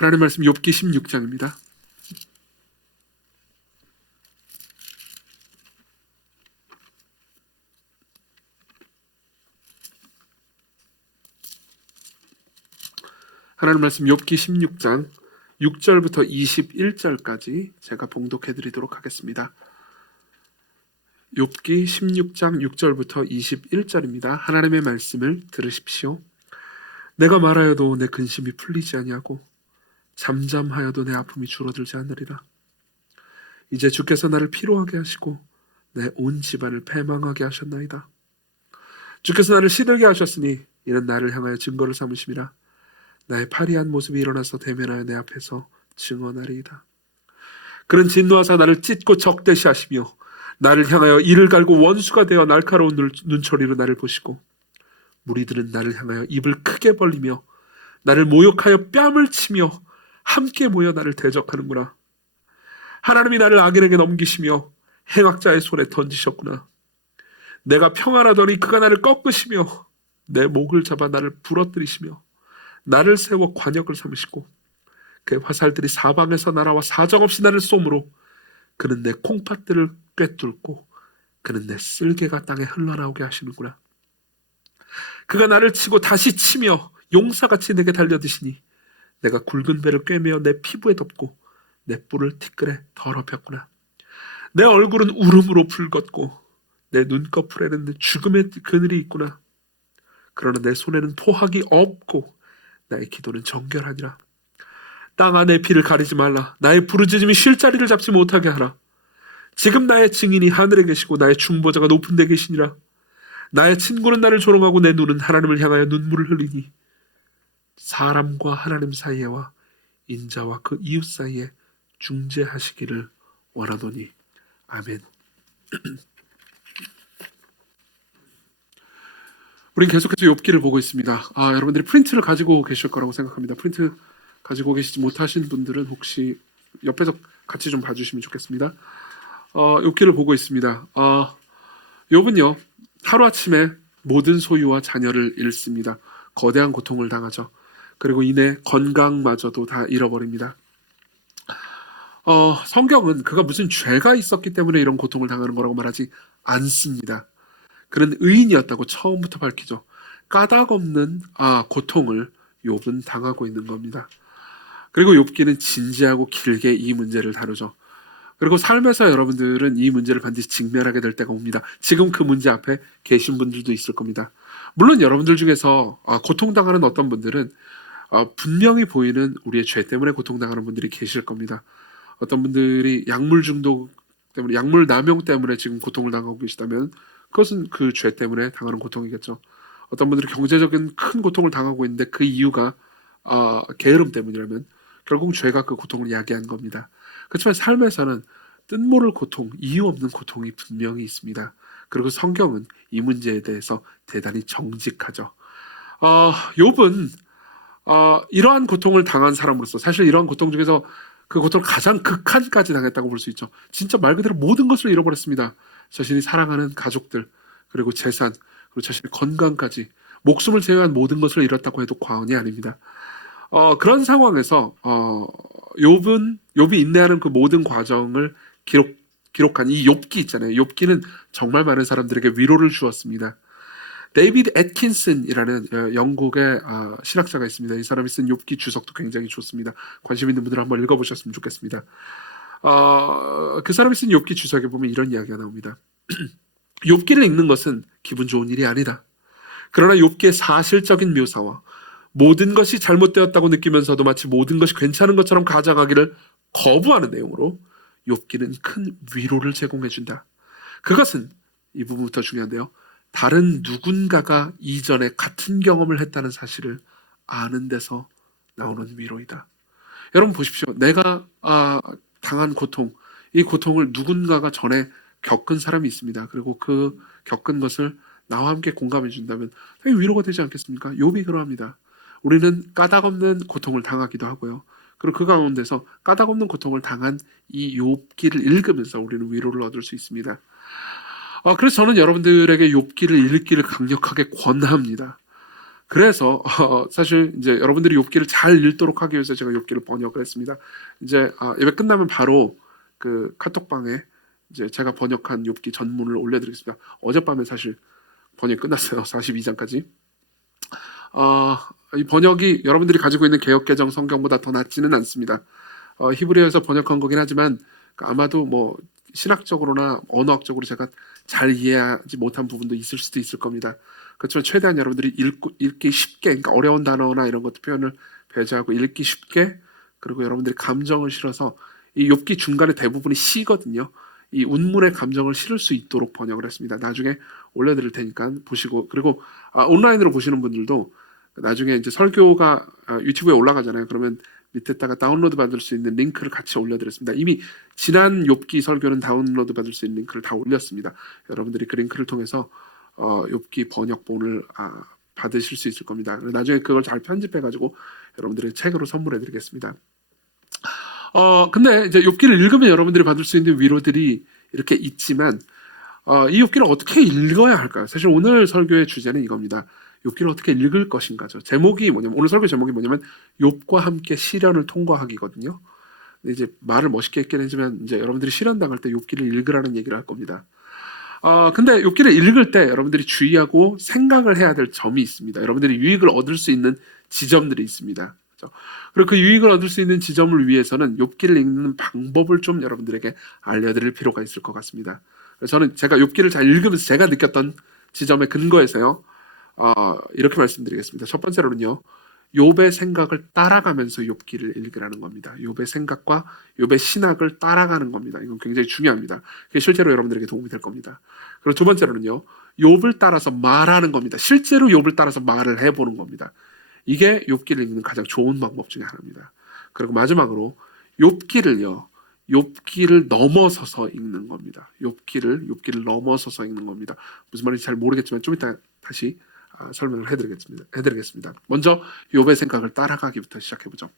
하나님 말씀 욥기 16장입니다. 하나님 말씀 욥기 16장 6절부터 21절까지 제가 봉독해 드리도록 하겠습니다. 욥기 16장 6절부터 21절입니다. 하나님의 말씀을 들으십시오. 내가 말하여도 내 근심이 풀리지 아니하고 잠잠하여도 내 아픔이 줄어들지 않으리라. 이제 주께서 나를 피로하게 하시고 내 온 집안을 패망하게 하셨나이다. 주께서 나를 시들게 하셨으니 이는 나를 향하여 증거를 삼으심이라. 나의 파리한 모습이 일어나서 대면하여 내 앞에서 증언하리이다. 그는 진노하사 나를 찢고 적대시 하시며 나를 향하여 이를 갈고 원수가 되어 날카로운 눈초리로 나를 보시고 무리들은 나를 향하여 입을 크게 벌리며 나를 모욕하여 뺨을 치며 함께 모여 나를 대적하는구나. 하나님이 나를 악인에게 넘기시며 행악자의 손에 던지셨구나. 내가 평안하더니 그가 나를 꺾으시며 내 목을 잡아 나를 부러뜨리시며 나를 세워 관역을 삼으시고 그의 화살들이 사방에서 날아와 사정없이 나를 쏘므로 그는 내 콩팥들을 꿰뚫고 그는 내 쓸개가 땅에 흘러나오게 하시는구나. 그가 나를 치고 다시 치며 용사같이 내게 달려드시니 내가 굵은 배를 꿰매어 내 피부에 덮고 내 뿔을 티끌에 더럽혔구나. 내 얼굴은 울음으로 붉었고 내 눈꺼풀에는 죽음의 그늘이 있구나. 그러나 내 손에는 포학이 없고 나의 기도는 정결하니라. 땅 안에 피를 가리지 말라. 나의 부르짖음이 쉴 자리를 잡지 못하게 하라. 지금 나의 증인이 하늘에 계시고 나의 중보자가 높은 데 계시니라. 나의 친구는 나를 조롱하고 내 눈은 하나님을 향하여 눈물을 흘리니 사람과 하나님 사이에와 인자와 그 이웃 사이에 중재하시기를 원하노니. 아멘. 우린 계속해서 욥기를 보고 있습니다. 여러분들이 프린트를 가지고 계실 거라고 생각합니다. 프린트 가지고 계시지 못하신 분들은 혹시 옆에서 같이 좀 봐주시면 좋겠습니다. 욥기를 보고 있습니다. 욥은요, 하루아침에 모든 소유와 자녀를 잃습니다. 거대한 고통을 당하죠. 그리고 이내 건강마저도 다 잃어버립니다. 성경은 그가 무슨 죄가 있었기 때문에 이런 고통을 당하는 거라고 말하지 않습니다. 그는 의인이었다고 처음부터 밝히죠. 까닭없는 고통을 욥은 당하고 있는 겁니다. 그리고 욥기는 진지하고 길게 이 문제를 다루죠. 그리고 삶에서 여러분들은 이 문제를 반드시 직면하게 될 때가 옵니다. 지금 그 문제 앞에 계신 분들도 있을 겁니다. 물론 여러분들 중에서 고통당하는 어떤 분들은 분명히 보이는 우리의 죄 때문에 고통당하는 분들이 계실 겁니다. 어떤 분들이 약물 중독 때문에, 약물 남용 때문에 지금 고통을 당하고 계시다면 그것은 그 죄 때문에 당하는 고통이겠죠. 어떤 분들이 경제적인 큰 고통을 당하고 있는데 그 이유가 게으름 때문이라면 결국 죄가 그 고통을 야기한 겁니다. 그렇지만 삶에서는 뜻모를 고통, 이유 없는 고통이 분명히 있습니다. 그리고 성경은 이 문제에 대해서 대단히 정직하죠. 욥은 이러한 고통을 당한 사람으로서 사실 이러한 고통 중에서 그 고통을 가장 극한까지 당했다고 볼 수 있죠. 진짜 말 그대로 모든 것을 잃어버렸습니다. 자신이 사랑하는 가족들, 그리고 재산, 그리고 자신의 건강까지, 목숨을 제외한 모든 것을 잃었다고 해도 과언이 아닙니다. 그런 상황에서 욥이 인내하는 그 모든 과정을 기록한 이 욥기 있잖아요. 욥기는 정말 많은 사람들에게 위로를 주었습니다. 데이비드 애킨슨이라는 영국의 신학자가 있습니다. 이 사람이 쓴 욥기 주석도 굉장히 좋습니다. 관심 있는 분들은 한번 읽어보셨으면 좋겠습니다. 그 사람이 쓴 욥기 주석에 보면 이런 이야기가 나옵니다. 욥기를 읽는 것은 기분 좋은 일이 아니다. 그러나 욥기의 사실적인 묘사와 모든 것이 잘못되었다고 느끼면서도 마치 모든 것이 괜찮은 것처럼 가장하기를 거부하는 내용으로 욥기는 큰 위로를 제공해준다. 그것은 이 부분부터 중요한데요. 다른 누군가가 이전에 같은 경험을 했다는 사실을 아는 데서 나오는 위로이다. 여러분 보십시오. 내가 당한 고통, 이 고통을 누군가가 전에 겪은 사람이 있습니다. 그리고 그 겪은 것을 나와 함께 공감해 준다면 당연히 위로가 되지 않겠습니까? 욥이 그러합니다. 우리는 까닭없는 고통을 당하기도 하고요. 그리고 그 가운데서 까닭없는 고통을 당한 이 욥기를 읽으면서 우리는 위로를 얻을 수 있습니다. 그래서 저는 여러분들에게 욥기를 읽기를 강력하게 권합니다. 그래서 사실 이제 여러분들이 욥기를 잘 읽도록 하기 위해서 제가 욥기를 번역을 했습니다. 이제 예배 끝나면 바로 그 카톡방에 이제 제가 번역한 욥기 전문을 올려드리겠습니다. 어젯밤에 사실 번역이 끝났어요. 42장까지. 이 번역이 여러분들이 가지고 있는 개역개정 성경보다 더 낫지는 않습니다. 히브리어에서 번역한 거긴 하지만 아마도 뭐 신학적으로나 언어학적으로 제가 잘 이해하지 못한 부분도 있을 수도 있을 겁니다. 그렇지만 최대한 여러분들이 읽기 쉽게, 그러니까 어려운 단어나 이런 것도 표현을 배제하고 읽기 쉽게, 그리고 여러분들이 감정을 실어서 이 욥기 중간에 대부분이 시거든요. 이 운문의 감정을 실을 수 있도록 번역을 했습니다. 나중에 올려드릴 테니까 보시고, 그리고 온라인으로 보시는 분들도 나중에 이제 설교가 유튜브에 올라가잖아요. 그러면 밑에다가 다운로드 받을 수 있는 링크를 같이 올려드렸습니다. 이미 지난 욥기 설교는 다운로드 받을 수 있는 링크를 다 올렸습니다. 여러분들이 그 링크를 통해서 욥기 번역본을 받으실 수 있을 겁니다. 나중에 그걸 잘 편집해가지고 여러분들의 책으로 선물해드리겠습니다. 근데 이제 욥기를 읽으면 여러분들이 받을 수 있는 위로들이 이렇게 있지만 이 욥기를 어떻게 읽어야 할까요? 사실 오늘 설교의 주제는 이겁니다. 욥기를 어떻게 읽을 것인가죠. 제목이 뭐냐면, 오늘 설교 제목이 뭐냐면 욥과 함께 시련을 통과하기거든요. 근데 이제 말을 멋있게 했긴 하지만 이제 여러분들이 시련 당할 때 욥기를 읽으라는 얘기를 할 겁니다. 근데 욥기를 읽을 때 여러분들이 주의하고 생각을 해야 될 점이 있습니다. 여러분들이 유익을 얻을 수 있는 지점들이 있습니다. 그렇죠? 그리고 그 유익을 얻을 수 있는 지점을 위해서는 욥기를 읽는 방법을 좀 여러분들에게 알려드릴 필요가 있을 것 같습니다. 저는 제가 욥기를 잘 읽으면서 제가 느꼈던 지점에 근거해서요, 이렇게 말씀드리겠습니다. 첫 번째로는요, 욥의 생각을 따라가면서 욥기를 읽으라는 겁니다. 욥의 생각과 욥의 신학을 따라가는 겁니다. 이건 굉장히 중요합니다. 그게 실제로 여러분들에게 도움이 될 겁니다. 그리고 두 번째로는요, 욥을 따라서 말하는 겁니다. 실제로 욥을 따라서 말을 해보는 겁니다. 이게 욥기를 읽는 가장 좋은 방법 중에 하나입니다. 그리고 마지막으로 욥기를 넘어서서 읽는 겁니다. 욥기를 넘어서서 읽는 겁니다. 무슨 말인지 잘 모르겠지만 좀 이따 다시 설명을 해드리겠습니다. 먼저 욥의 생각을 따라가기부터 시작해보죠.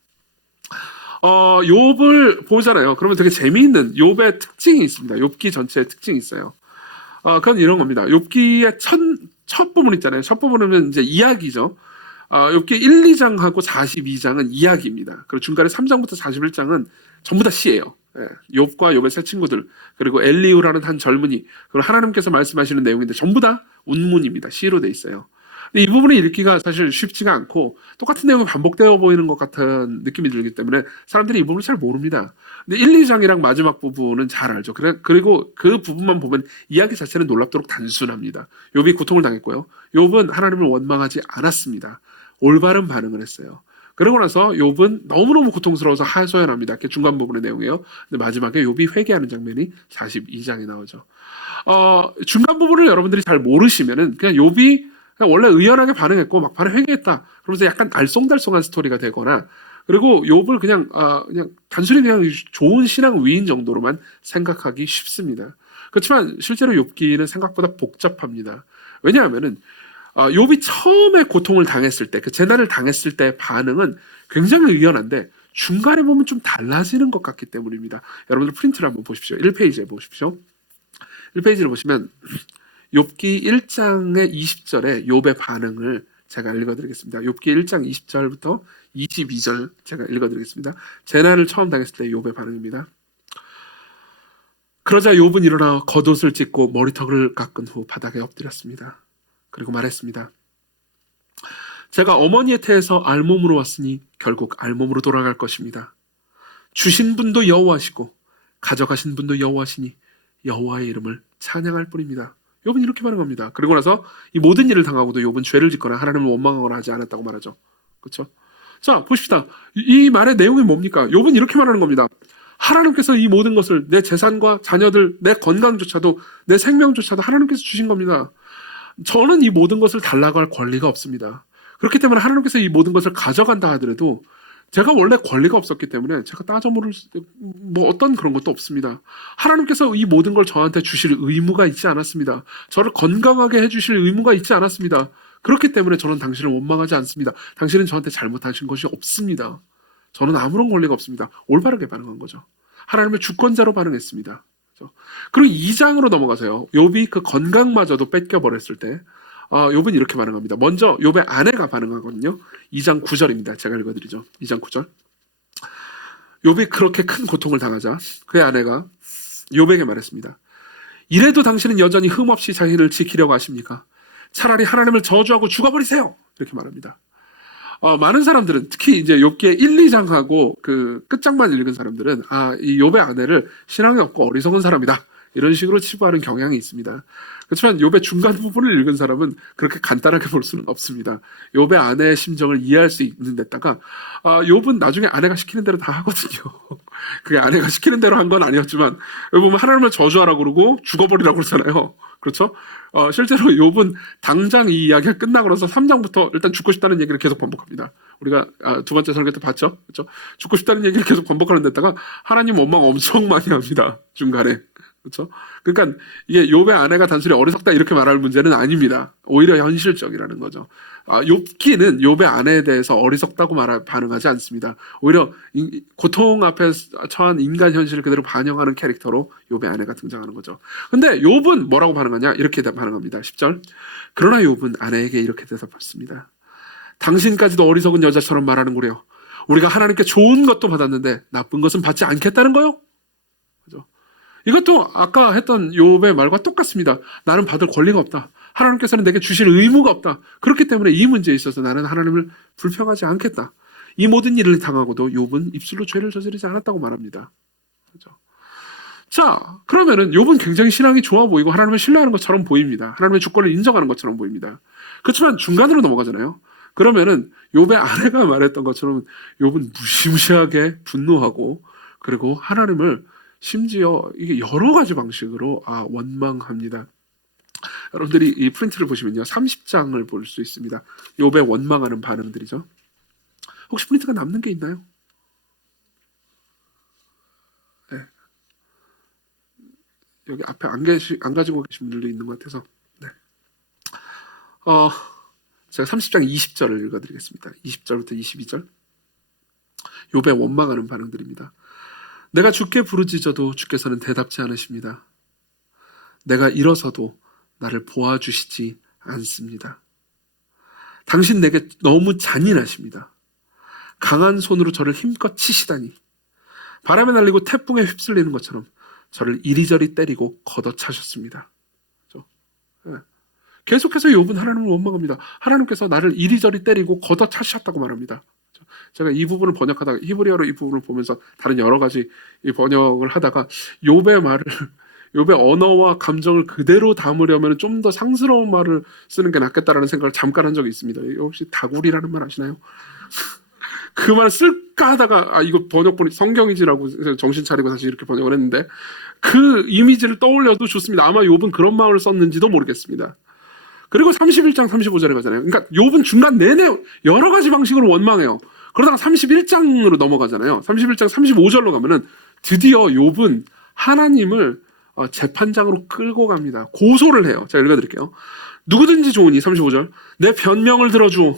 욥을 보잖아요. 그러면 되게 재미있는 욥의 특징이 있습니다. 욥기 전체의 특징이 있어요. 그건 이런 겁니다. 욥기의 첫 부분 있잖아요. 첫 부분은 이제 이야기죠. 욥기 1, 2장하고 42장은 이야기입니다. 그리고 중간에 3장부터 41장은 전부 다 시예요. 욥과 욥의 세 친구들, 그리고 엘리우라는 한 젊은이, 그리고 하나님께서 말씀하시는 내용인데 전부 다 운문입니다. 시로 돼 있어요. 근데 이 부분을 읽기가 사실 쉽지가 않고 똑같은 내용이 반복되어 보이는 것 같은 느낌이 들기 때문에 사람들이 이 부분을 잘 모릅니다. 근데 1, 2장이랑 마지막 부분은 잘 알죠. 그리고 그 부분만 보면 이야기 자체는 놀랍도록 단순합니다. 욥이 고통을 당했고요. 욥은 하나님을 원망하지 않았습니다. 올바른 반응을 했어요. 그러고 나서 욥은 너무너무 고통스러워서 하소연합니다. 이렇게 중간 부분의 내용이에요. 근데 마지막에 욥이 회개하는 장면이 42장에 나오죠. 중간 부분을 여러분들이 잘 모르시면은 그냥 욥이 그냥 원래 의연하게 반응했고 막판에 회개했다, 그러면서 약간 알쏭달쏭한 스토리가 되거나, 그리고 욥을 그냥 단순히 그냥 좋은 신앙 위인 정도로만 생각하기 쉽습니다. 그렇지만 실제로 욥기는 생각보다 복잡합니다. 왜냐하면은 욥이 처음에 고통을 당했을 때, 그 재난을 당했을 때 반응은 굉장히 의연한데 중간에 보면 좀 달라지는 것 같기 때문입니다. 여러분들 프린트를 한번 보십시오. 1페이지에 보십시오. 1페이지를 보시면 욥기 1장의 20절에 욥의 반응을 제가 읽어드리겠습니다. 욥기 1장 20절부터 22절 제가 읽어드리겠습니다. 재난을 처음 당했을 때 욥의 반응입니다. 그러자 욥은 일어나 겉옷을 찢고 머리털을 깎은 후 바닥에 엎드렸습니다. 그리고 말했습니다. 제가 어머니의 태에서 알몸으로 왔으니 결국 알몸으로 돌아갈 것입니다. 주신 분도 여호와시고 가져가신 분도 여호와시니 여호와의 이름을 찬양할 뿐입니다. 욥은 이렇게 반응합니다. 그리고 나서 이 모든 일을 당하고도 욥은 죄를 짓거나 하나님을 원망하거나 하지 않았다고 말하죠. 그렇죠? 자, 보십시다. 이 말의 내용이 뭡니까? 욥은 이렇게 말하는 겁니다. 하나님께서 이 모든 것을, 내 재산과 자녀들, 내 건강조차도, 내 생명조차도 하나님께서 주신 겁니다. 저는 이 모든 것을 달라고 할 권리가 없습니다. 그렇기 때문에 하나님께서 이 모든 것을 가져간다 하더라도 제가 원래 권리가 없었기 때문에 제가 따져 물을 어떤 그런 것도 없습니다. 하나님께서 이 모든 걸 저한테 주실 의무가 있지 않았습니다. 저를 건강하게 해주실 의무가 있지 않았습니다. 그렇기 때문에 저는 당신을 원망하지 않습니다. 당신은 저한테 잘못하신 것이 없습니다. 저는 아무런 권리가 없습니다. 올바르게 반응한 거죠. 하나님의 주권자로 반응했습니다. 그리고 2장으로 넘어가세요. 욥이 그 건강마저도 뺏겨버렸을 때 욥은 이렇게 반응합니다. 먼저 욥의 아내가 반응하거든요. 2장 9절입니다. 제가 읽어드리죠. 2장 9절. 욥이 그렇게 큰 고통을 당하자 그의 아내가 욥에게 말했습니다. 이래도 당신은 여전히 흠없이 자신을 지키려고 하십니까? 차라리 하나님을 저주하고 죽어버리세요. 이렇게 말합니다. 많은 사람들은 특히 이제 욥기의 1, 2장하고 그 끝장만 읽은 사람들은 이 욥의 아내를 신앙이 없고 어리석은 사람이다. 이런 식으로 치부하는 경향이 있습니다. 그렇지만 욥의 중간 부분을 읽은 사람은 그렇게 간단하게 볼 수는 없습니다. 욥의 아내의 심정을 이해할 수 있는 데다가 욥은 나중에 아내가 시키는 대로 다 하거든요. 그게 아내가 시키는 대로 한 건 아니었지만 여기 보면 하나님을 저주하라고 그러고 죽어버리라고 그러잖아요. 그렇죠? 실제로 욥은 당장 이 이야기가 끝나고 나서 3장부터 일단 죽고 싶다는 얘기를 계속 반복합니다. 우리가 두 번째 설교 때 봤죠? 그렇죠? 죽고 싶다는 얘기를 계속 반복하는 데다가 하나님 원망 엄청 많이 합니다. 중간에. 그렇죠? 그러니까 이게 욥의 아내가 단순히 어리석다 이렇게 말할 문제는 아닙니다. 오히려 현실적이라는 거죠. 욥기는 욥의 아내에 대해서 어리석다고 반응하지 않습니다. 오히려 고통 앞에 처한 인간 현실을 그대로 반영하는 캐릭터로 욥의 아내가 등장하는 거죠. 근데 욥은 뭐라고 반응하냐? 이렇게 반응합니다. 10절. 그러나 욥은 아내에게 이렇게 대답했습니다. 당신까지도 어리석은 여자처럼 말하는구려. 우리가 하나님께 좋은 것도 받았는데 나쁜 것은 받지 않겠다는 거요? 그죠? 이것도 아까 했던 욥의 말과 똑같습니다. 나는 받을 권리가 없다. 하나님께서는 내게 주실 의무가 없다. 그렇기 때문에 이 문제에 있어서 나는 하나님을 불평하지 않겠다. 이 모든 일을 당하고도 욥은 입술로 죄를 저지르지 않았다고 말합니다. 그렇죠? 자, 그러면은 욥은 굉장히 신앙이 좋아 보이고 하나님을 신뢰하는 것처럼 보입니다. 하나님의 주권을 인정하는 것처럼 보입니다. 그렇지만 중간으로 넘어가잖아요. 그러면은 욥의 아내가 말했던 것처럼 욥은 무시무시하게 분노하고 그리고 하나님을 심지어 이게 여러 가지 방식으로 원망합니다. 여러분들이 이 프린트를 보시면요. 30장을 볼 수 있습니다. 욥의 원망하는 반응들이죠. 혹시 프린트가 남는 게 있나요? 네. 여기 앞에 안 가지고 계신 분들도 있는 것 같아서. 네. 제가 30장 20절을 읽어드리겠습니다. 20절부터 22절. 욥의 원망하는 반응들입니다. 내가 주께 부르짖어도 주께서는 대답지 않으십니다. 내가 일어서도 나를 보아주시지 않습니다. 당신 내게 너무 잔인하십니다. 강한 손으로 저를 힘껏 치시다니. 바람에 날리고 태풍에 휩쓸리는 것처럼 저를 이리저리 때리고 걷어차셨습니다. 그렇죠? 네. 계속해서 욥은 하나님을 원망합니다. 하나님께서 나를 이리저리 때리고 걷어차셨다고 말합니다. 제가 이 부분을 번역하다가 히브리어로 이 부분을 보면서 다른 여러 가지 번역을 하다가 욥의 말을 욥의 언어와 감정을 그대로 담으려면 좀 더 상스러운 말을 쓰는 게 낫겠다라는 생각을 잠깐 한 적이 있습니다. 혹시 다구리라는 말 아시나요? 그 말을 쓸까 하다가 이거 번역본이 성경이지라고 정신 차리고 다시 이렇게 번역을 했는데 그 이미지를 떠올려도 좋습니다. 아마 욥은 그런 마음을 썼는지도 모르겠습니다. 그리고 31장 35절에 가잖아요. 그러니까 욥은 중간 내내 여러 가지 방식으로 원망해요. 그러다가 31장으로 넘어가잖아요. 31장 35절로 가면은 드디어 욥은 하나님을 재판장으로 끌고 갑니다. 고소를 해요. 제가 읽어드릴게요. 누구든지 좋으니 35절 내 변명을 들어주오.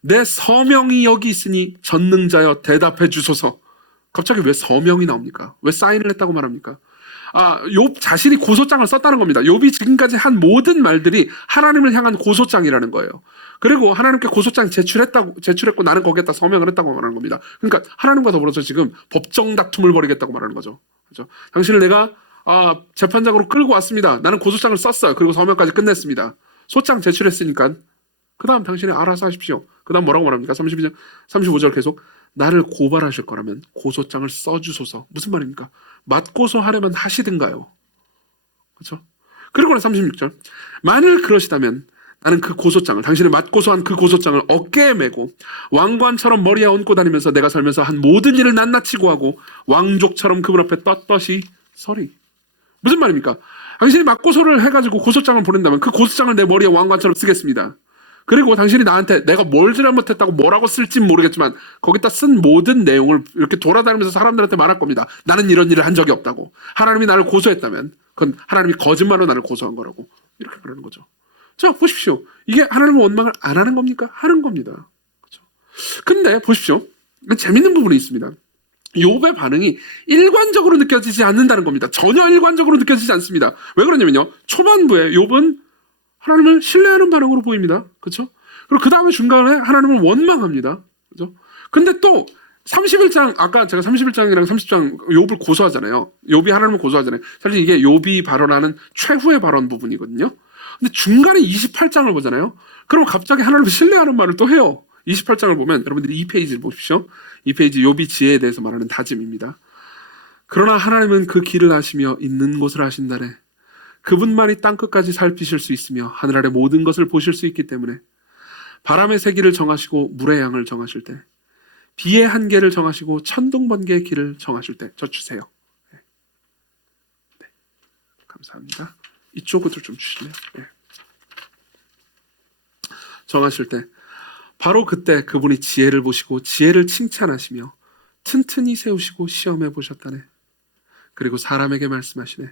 내 서명이 여기 있으니 전능자여 대답해 주소서. 갑자기 왜 서명이 나옵니까? 왜 사인을 했다고 말합니까? 욥 자신이 고소장을 썼다는 겁니다. 욥이 지금까지 한 모든 말들이 하나님을 향한 고소장이라는 거예요. 그리고 하나님께 고소장 제출했고 나는 거기에다 서명을 했다고 말하는 겁니다. 그러니까 하나님과 더불어서 지금 법정 다툼을 벌이겠다고 말하는 거죠. 그렇죠? 당신을 내가 재판장으로 끌고 왔습니다. 나는 고소장을 썼어요. 그리고 서명까지 끝냈습니다. 소장 제출했으니까 그 다음 당신이 알아서 하십시오. 그 다음 뭐라고 말합니까? 35절 계속 나를 고발하실 거라면 고소장을 써주소서. 무슨 말입니까? 맞고소하려면 하시든가요. 그렇죠? 그리고 36절 만일 그러시다면 나는 그 고소장을 당신이 맞고소한 그 고소장을 어깨에 메고 왕관처럼 머리에 얹고 다니면서 내가 살면서 한 모든 일을 낱낱이 고하고 왕족처럼 그분 앞에 떳떳이 서리. 무슨 말입니까? 당신이 맞고소를 해가지고 고소장을 보낸다면 그 고소장을 내 머리에 왕관처럼 쓰겠습니다. 그리고 당신이 나한테 내가 뭘 잘못했다고 뭐라고 쓸진 모르겠지만 거기다 쓴 모든 내용을 이렇게 돌아다니면서 사람들한테 말할 겁니다. 나는 이런 일을 한 적이 없다고. 하나님이 나를 고소했다면 그건 하나님이 거짓말로 나를 고소한 거라고. 이렇게 말하는 거죠. 자, 보십시오. 이게 하나님의 원망을 안 하는 겁니까? 하는 겁니다. 그렇죠? 근데 보십시오. 재밌는 부분이 있습니다. 욥의 반응이 일관적으로 느껴지지 않는다는 겁니다. 전혀 일관적으로 느껴지지 않습니다. 왜 그러냐면요. 초반부에 욥은 하나님을 신뢰하는 반응으로 보입니다. 그렇죠? 그리고 그 다음에 중간에 하나님을 원망합니다. 그렇죠? 근데 또 31장, 아까 제가 31장이랑 30장 욥을 고소하잖아요. 욥이 하나님을 고소하잖아요. 사실 이게 욥이 발언하는 최후의 발언 부분이거든요. 근데 중간에 28장을 보잖아요. 그러면 갑자기 하나님을 신뢰하는 말을 또 해요. 28장을 보면 여러분들이 이 페이지를 보십시오. 이 페이지 욥이 지혜에 대해서 말하는 다짐입니다. 그러나 하나님은 그 길을 아시며 있는 곳을 아신다네. 그분만이 땅끝까지 살피실 수 있으며 하늘 아래 모든 것을 보실 수 있기 때문에 바람의 세기를 정하시고 물의 양을 정하실 때 비의 한계를 정하시고 천둥번개의 길을 정하실 때 저 주세요. 네. 네. 감사합니다. 이쪽으로 좀 주실래요? 네. 정하실 때 바로 그때 그분이 지혜를 보시고 지혜를 칭찬하시며 튼튼히 세우시고 시험해 보셨다네. 그리고 사람에게 말씀하시네.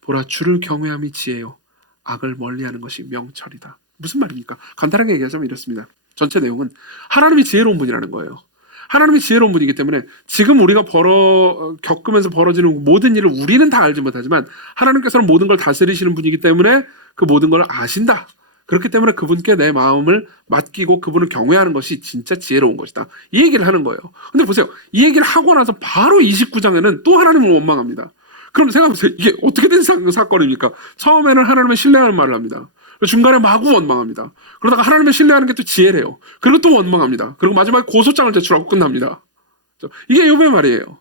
보라 주를 경외함이 지혜요 악을 멀리하는 것이 명철이다. 무슨 말입니까? 간단하게 얘기하자면 이렇습니다. 전체 내용은 하나님이 지혜로운 분이라는 거예요. 하나님이 지혜로운 분이기 때문에 지금 우리가 겪으면서 벌어지는 모든 일을 우리는 다 알지 못하지만 하나님께서는 모든 걸 다스리시는 분이기 때문에 그 모든 걸 아신다. 그렇기 때문에 그분께 내 마음을 맡기고 그분을 경외하는 것이 진짜 지혜로운 것이다. 이 얘기를 하는 거예요. 근데 보세요. 이 얘기를 하고 나서 바로 29장에는 또 하나님을 원망합니다. 그럼 생각해보세요. 이게 어떻게 된 사건입니까? 처음에는 하나님을 신뢰하는 말을 합니다. 중간에 마구 원망합니다. 그러다가 하나님을 신뢰하는 게 또 지혜래요. 그리고 또 원망합니다. 그리고 마지막에 고소장을 제출하고 끝납니다. 이게 욥의 말이에요.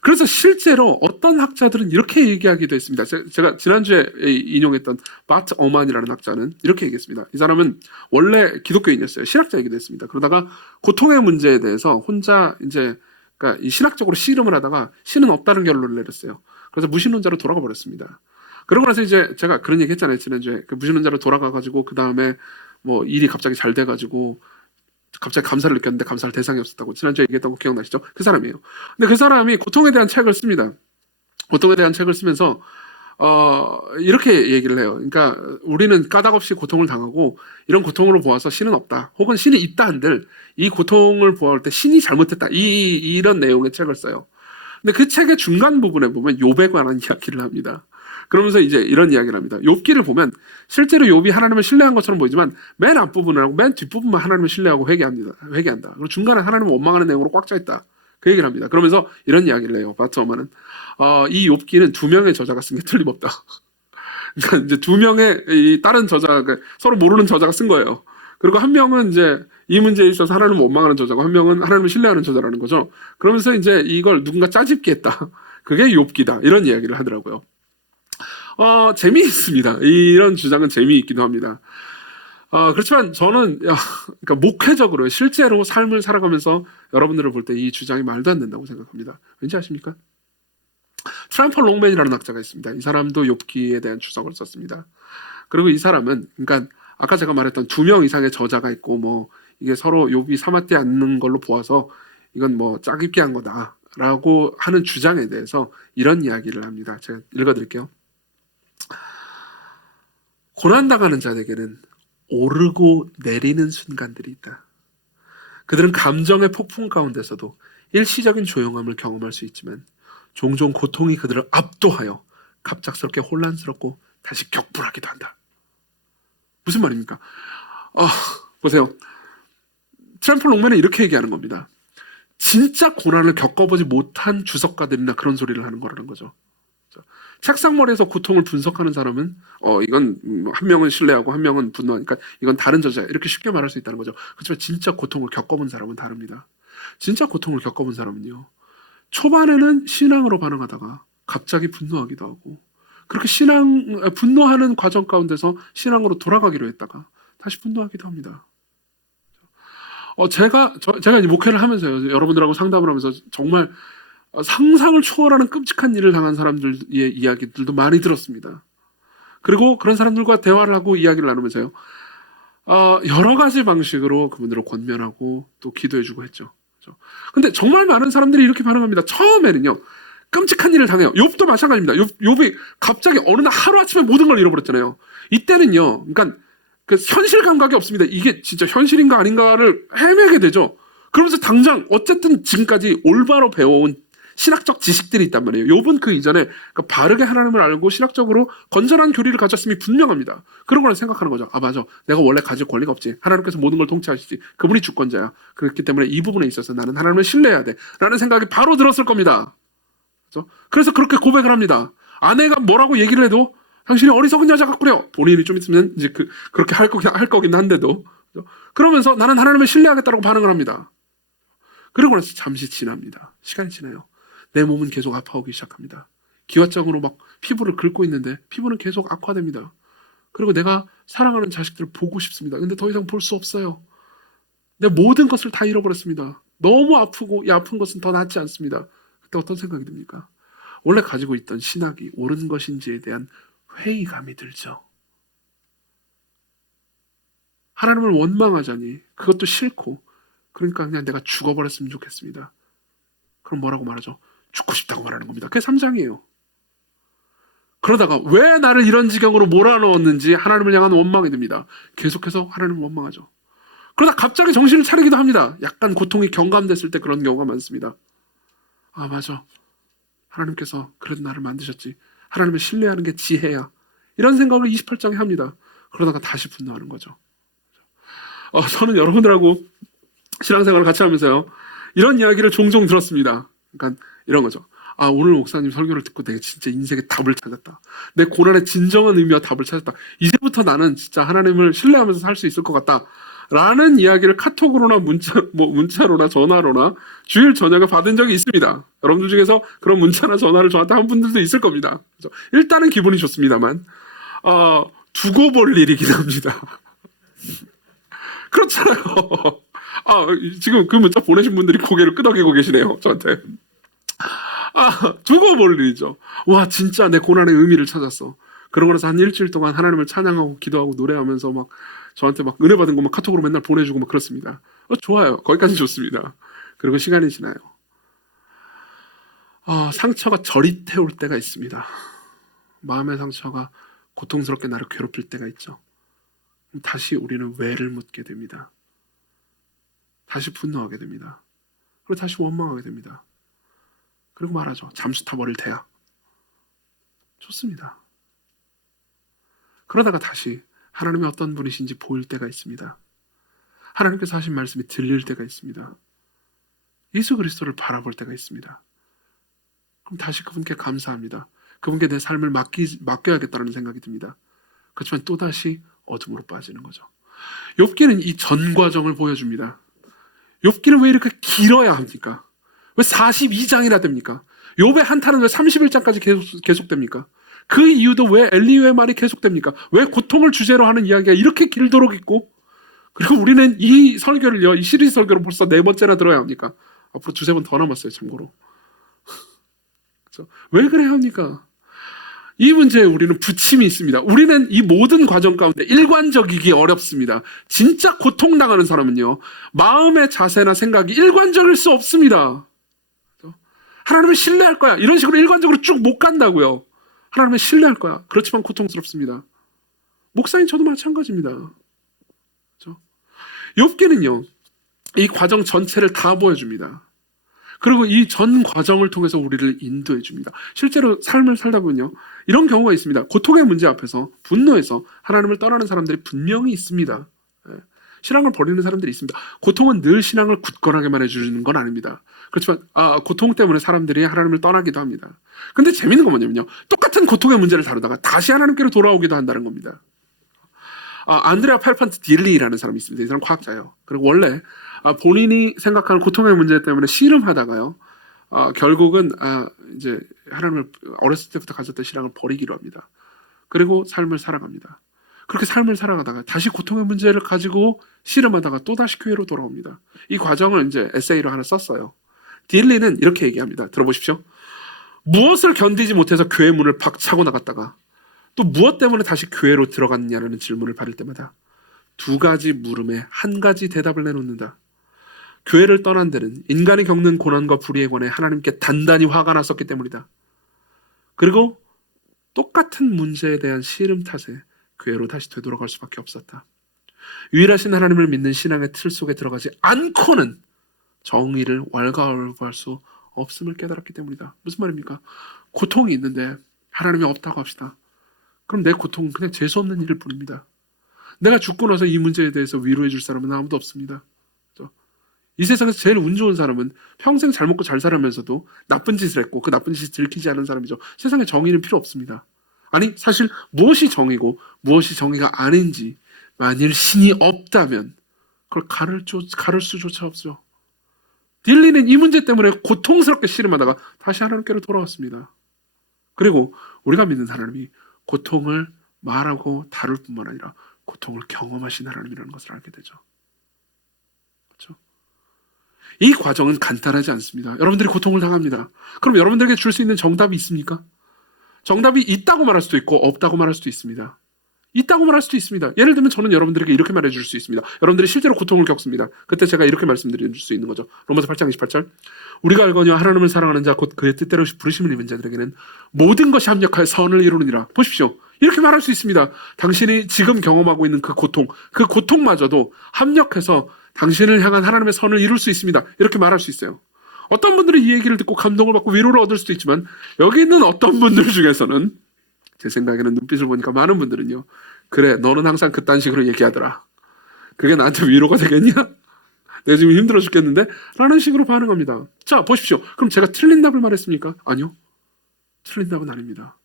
그래서 실제로 어떤 학자들은 이렇게 얘기하기도 했습니다. 제가 지난주에 인용했던 바트 어만이라는 학자는 이렇게 얘기했습니다. 이 사람은 원래 기독교인이었어요. 신학자이기도 했습니다. 그러다가 고통의 문제에 대해서 혼자 그러니까 이 신학적으로 씨름을 하다가 신은 없다는 결론을 내렸어요. 그래서 무신론자로 돌아가 버렸습니다. 그러고 나서 이제 제가 그런 얘기 했잖아요. 지난주에 그 무신론자로 돌아가가지고 그 다음에 뭐 일이 갑자기 잘 돼가지고 갑자기 감사를 느꼈는데 감사할 대상이 없었다고 지난주에 얘기했던 거 기억나시죠? 그 사람이에요. 근데 그 사람이 고통에 대한 책을 씁니다. 고통에 대한 책을 쓰면서 이렇게 얘기를 해요. 그러니까 우리는 까닭없이 고통을 당하고 이런 고통으로 보아서 신은 없다. 혹은 신이 있다 한들 이 고통을 보아올 때 신이 잘못했다. 이런 내용의 책을 써요. 근데 그 책의 중간 부분에 보면 욥에 관한 이야기를 합니다. 그러면서 이제 이런 이야기를 합니다. 욥기를 보면 실제로 욥이 하나님을 신뢰한 것처럼 보이지만 맨 앞부분하고 맨 뒷부분만 하나님을 신뢰하고 회개한다. 그리고 중간에 하나님을 원망하는 내용으로 꽉 차 있다. 그 얘기를 합니다. 그러면서 이런 이야기를 해요. 바트어만은 이 욥기는 두 명의 저자가 쓴 게 틀림없다. 그러니까 이제 두 명의 이 다른 저자가 서로 모르는 저자가 쓴 거예요. 그리고 한 명은 이제 이 문제에 있어서 하나님을 원망하는 저자고 한 명은 하나님을 신뢰하는 저자라는 거죠. 그러면서 이제 이걸 누군가 짜집기 했다. 그게 욥기다. 이런 이야기를 하더라고요. 재미있습니다. 이런 주장은 재미있기도 합니다. 그렇지만 저는 그러니까 목회적으로 실제로 삶을 살아가면서 여러분들을 볼 때 이 주장이 말도 안 된다고 생각합니다. 왠지 아십니까? 트램퍼 롱맨이라는 학자가 있습니다. 이 사람도 욥기에 대한 주석을 썼습니다. 그리고 이 사람은 그러니까 아까 제가 말했던 2명 이상의 저자가 있고 뭐 이게 서로 욥이 삼았지 않는 걸로 보아서 이건 뭐 짜깁기 한 거다라고 하는 주장에 대해서 이런 이야기를 합니다. 제가 읽어드릴게요. 고난당하는 자에게는 오르고 내리는 순간들이 있다. 그들은 감정의 폭풍 가운데서도 일시적인 조용함을 경험할 수 있지만 종종 고통이 그들을 압도하여 갑작스럽게 혼란스럽고 다시 격분하기도 한다. 무슨 말입니까? 보세요. 트램프 롱맨은 이렇게 얘기하는 겁니다. 진짜 고난을 겪어보지 못한 주석가들이나 그런 소리를 하는 거라는 거죠. 책상머리에서 고통을 분석하는 사람은 이건 한 명은 신뢰하고 한 명은 분노하니까 이건 다른 저자야 이렇게 쉽게 말할 수 있다는 거죠. 그렇지만 진짜 고통을 겪어본 사람은 다릅니다. 진짜 고통을 겪어본 사람은요. 초반에는 신앙으로 반응하다가 갑자기 분노하기도 하고 그렇게 분노하는 과정 가운데서 신앙으로 돌아가기로 했다가 다시 분노하기도 합니다. 제가 이제 목회를 하면서요. 여러분들하고 상담을 하면서 정말 상상을 초월하는 끔찍한 일을 당한 사람들의 이야기들도 많이 들었습니다. 그리고 그런 사람들과 대화를 하고 이야기를 나누면서요. 여러 가지 방식으로 그분들을 권면하고 또 기도해주고 했죠. 근데 정말 많은 사람들이 이렇게 반응합니다. 처음에는요. 끔찍한 일을 당해요. 욥도 마찬가지입니다. 욥이 갑자기 어느 날 하루아침에 모든 걸 잃어버렸잖아요. 이때는요. 그러니까 그 현실 감각이 없습니다. 이게 진짜 현실인가 아닌가를 헤매게 되죠. 그러면서 당장 어쨌든 지금까지 올바로 배워온 신학적 지식들이 있단 말이에요. 욥은 그 이전에 그러니까 바르게 하나님을 알고 신학적으로 건전한 교리를 가졌음이 분명합니다. 그런 걸 생각하는 거죠. 아 맞아, 내가 원래 가질 권리가 없지. 하나님께서 모든 걸 통치하시지. 그분이 주권자야. 그렇기 때문에 이 부분에 있어서 나는 하나님을 신뢰해야 돼 라는 생각이 바로 들었을 겁니다. 그렇죠? 그래서 그렇게 고백을 합니다. 아내가 뭐라고 얘기를 해도 당신이 어리석은 여자 같구려. 본인이 좀 있으면 이제 그렇게 할 거긴 한데도, 그렇죠? 그러면서 나는 하나님을 신뢰하겠다고 반응을 합니다. 그러고 나서 잠시 지납니다. 시간이 지나요. 내 몸은 계속 아파오기 시작합니다. 기와장으로 막 피부를 긁고 있는데 피부는 계속 악화됩니다. 그리고 내가 사랑하는 자식들을 보고 싶습니다. 근데 더 이상 볼 수 없어요. 내 모든 것을 다 잃어버렸습니다. 너무 아프고 이 아픈 것은 더 낫지 않습니다. 그때 어떤 생각이 듭니까? 원래 가지고 있던 신학이 옳은 것인지에 대한 회의감이 들죠. 하나님을 원망하자니 그것도 싫고, 그러니까 그냥 내가 죽어버렸으면 좋겠습니다. 그럼 뭐라고 말하죠? 죽고 싶다고 말하는 겁니다. 그게 3장이에요. 그러다가 왜 나를 이런 지경으로 몰아넣었는지 하나님을 향한 원망이 듭니다. 계속해서 하나님을 원망하죠. 그러다 갑자기 정신을 차리기도 합니다. 약간 고통이 경감됐을 때 그런 경우가 많습니다. 아 맞아, 하나님께서 그래도 나를 만드셨지. 하나님을 신뢰하는 게 지혜야. 이런 생각을 28장에 합니다. 그러다가 다시 분노하는 거죠. 저는 여러분들하고 신앙생활을 같이 하면서요, 이런 이야기를 종종 들었습니다. 그러니까 이런 거죠. 아 오늘 목사님 설교를 듣고 내가 진짜 인생의 답을 찾았다. 내 고난의 진정한 의미와 답을 찾았다. 이제부터 나는 진짜 하나님을 신뢰하면서 살 수 있을 것 같다. 라는 이야기를 카톡으로나 문자로나 전화로나 주일 저녁에 받은 적이 있습니다. 여러분들 중에서 그런 문자나 전화를 저한테 한 분들도 있을 겁니다. 그래서 일단은 기분이 좋습니다만 두고 볼 일이긴 합니다. 그렇잖아요. 지금 그 문자 보내신 분들이 고개를 끄덕이고 계시네요. 저한테. 두고 볼 일이죠. 와 진짜 내 고난의 의미를 찾았어. 그러고 나서 한 일주일 동안 하나님을 찬양하고 기도하고 노래하면서 막 저한테 막 은혜 받은 거 막 카톡으로 맨날 보내주고 막 그렇습니다. 좋아요. 거기까지 좋습니다. 그리고 시간이 지나요. 상처가 저릿해올 때가 있습니다. 마음의 상처가 고통스럽게 나를 괴롭힐 때가 있죠. 다시 우리는 왜를 묻게 됩니다. 다시 분노하게 됩니다. 그리고 다시 원망하게 됩니다. 그리고 말하죠. 잠수 타버릴 테야. 좋습니다. 그러다가 다시 하나님이 어떤 분이신지 보일 때가 있습니다. 하나님께서 하신 말씀이 들릴 때가 있습니다. 예수 그리스도를 바라볼 때가 있습니다. 그럼 다시 그분께 감사합니다. 그분께 내 삶을 맡겨야겠다는 생각이 듭니다. 그렇지만 또다시 어둠으로 빠지는 거죠. 욥기는 이 전 과정을 보여줍니다. 욥기는 왜 이렇게 길어야 합니까? 왜 42장이나 됩니까? 욥의 한탄은 왜 31장까지 계속됩니까? 그 이유도 왜 엘리후의 말이 계속됩니까? 왜 고통을 주제로 하는 이야기가 이렇게 길도록 있고, 그리고 우리는 이 설교를요, 이 시리즈 설교를 벌써 4번째나 들어야 합니까? 앞으로 2-3번 더 남았어요, 참고로. 그렇죠? 왜 그래야 합니까? 이 문제에 우리는 부침이 있습니다. 우리는 이 모든 과정 가운데 일관적이기 어렵습니다. 진짜 고통당하는 사람은요, 마음의 자세나 생각이 일관적일 수 없습니다. 그렇죠? 하나님을 신뢰할 거야. 이런 식으로 일관적으로 쭉 못 간다고요. 하나님을 신뢰할 거야. 그렇지만 고통스럽습니다. 목사님 저도 마찬가지입니다. 그렇죠? 욥기는요, 이 과정 전체를 다 보여줍니다. 그리고 이 전 과정을 통해서 우리를 인도해 줍니다. 실제로 삶을 살다 보면요, 이런 경우가 있습니다. 고통의 문제 앞에서 분노해서 하나님을 떠나는 사람들이 분명히 있습니다. 신앙을 버리는 사람들이 있습니다. 고통은 늘 신앙을 굳건하게만 해주는 건 아닙니다. 그렇지만 고통 때문에 사람들이 하나님을 떠나기도 합니다. 근데 재밌는 건 뭐냐면요, 똑같은 고통의 문제를 다루다가 다시 하나님께로 돌아오기도 한다는 겁니다. 안드레아 팔판트 딜리라는 사람이 있습니다. 이 사람 과학자예요. 그리고 원래 본인이 생각하는 고통의 문제 때문에 씨름하다가요, 결국은 이제 하나님을 어렸을 때부터 가졌던 신앙을 버리기로 합니다. 그리고 삶을 살아갑니다. 그렇게 삶을 살아가다가 다시 고통의 문제를 가지고 씨름하다가 또 다시 교회로 돌아옵니다. 이 과정을 이제 에세이로 하나 썼어요. 딜리는 이렇게 얘기합니다. 들어보십시오. 무엇을 견디지 못해서 교회 문을 박차고 나갔다가 또 무엇 때문에 다시 교회로 들어갔느냐는 질문을 받을 때마다 2가지 물음에 1가지 대답을 내놓는다. 교회를 떠난 데는 인간이 겪는 고난과 불의에 관해 하나님께 단단히 화가 났었기 때문이다. 그리고 똑같은 문제에 대한 씨름 탓에 교회로 다시 되돌아갈 수밖에 없었다. 유일하신 하나님을 믿는 신앙의 틀 속에 들어가지 않고는 정의를 왈가왈부할 수 없음을 깨달았기 때문이다. 무슨 말입니까? 고통이 있는데 하나님이 없다고 합시다. 그럼 내 고통은 그냥 재수없는 일일 뿐입니다. 내가 죽고 나서 이 문제에 대해서 위로해 줄 사람은 아무도 없습니다. 그렇죠? 이 세상에서 제일 운 좋은 사람은 평생 잘 먹고 잘 살아면서도 나쁜 짓을 했고 그 나쁜 짓이 들키지 않은 사람이죠. 세상에 정의는 필요 없습니다. 아니 사실 무엇이 정의고 무엇이 정의가 아닌지 만일 신이 없다면 그걸 가를 수조차 없죠. 딜리는 이 문제 때문에 고통스럽게 씨름하다가 다시 하나님께로 돌아왔습니다. 그리고 우리가 믿는 하나님이 고통을 말하고 다룰 뿐만 아니라 고통을 경험하신 하나님이라는 것을 알게 되죠. 그렇죠? 이 과정은 간단하지 않습니다. 여러분들이 고통을 당합니다. 그럼 여러분들에게 줄 수 있는 정답이 있습니까? 정답이 있다고 말할 수도 있고 없다고 말할 수도 있습니다. 있다고 말할 수도 있습니다. 예를 들면 저는 여러분들에게 이렇게 말해 줄 수 있습니다. 여러분들이 실제로 고통을 겪습니다. 그때 제가 이렇게 말씀드릴 수 있는 거죠. 로마서 8장 28절 우리가 알거니와 하나님을 사랑하는 자 곧 그의 뜻대로 부르심을 입은 자들에게는 모든 것이 합력하여 선을 이루느니라. 보십시오. 이렇게 말할 수 있습니다. 당신이 지금 경험하고 있는 그 고통마저도 합력해서 당신을 향한 하나님의 선을 이룰 수 있습니다. 이렇게 말할 수 있어요. 어떤 분들은 이 얘기를 듣고 감동을 받고 위로를 얻을 수도 있지만 여기 있는 어떤 분들 중에서는 제 생각에는 눈빛을 보니까 많은 분들은요. 그래 너는 항상 그딴 식으로 얘기하더라. 그게 나한테 위로가 되겠냐? 내가 지금 힘들어 죽겠는데? 라는 식으로 반응합니다. 자 보십시오. 그럼 제가 틀린 답을 말했습니까? 아니요. 틀린 답은 아닙니다.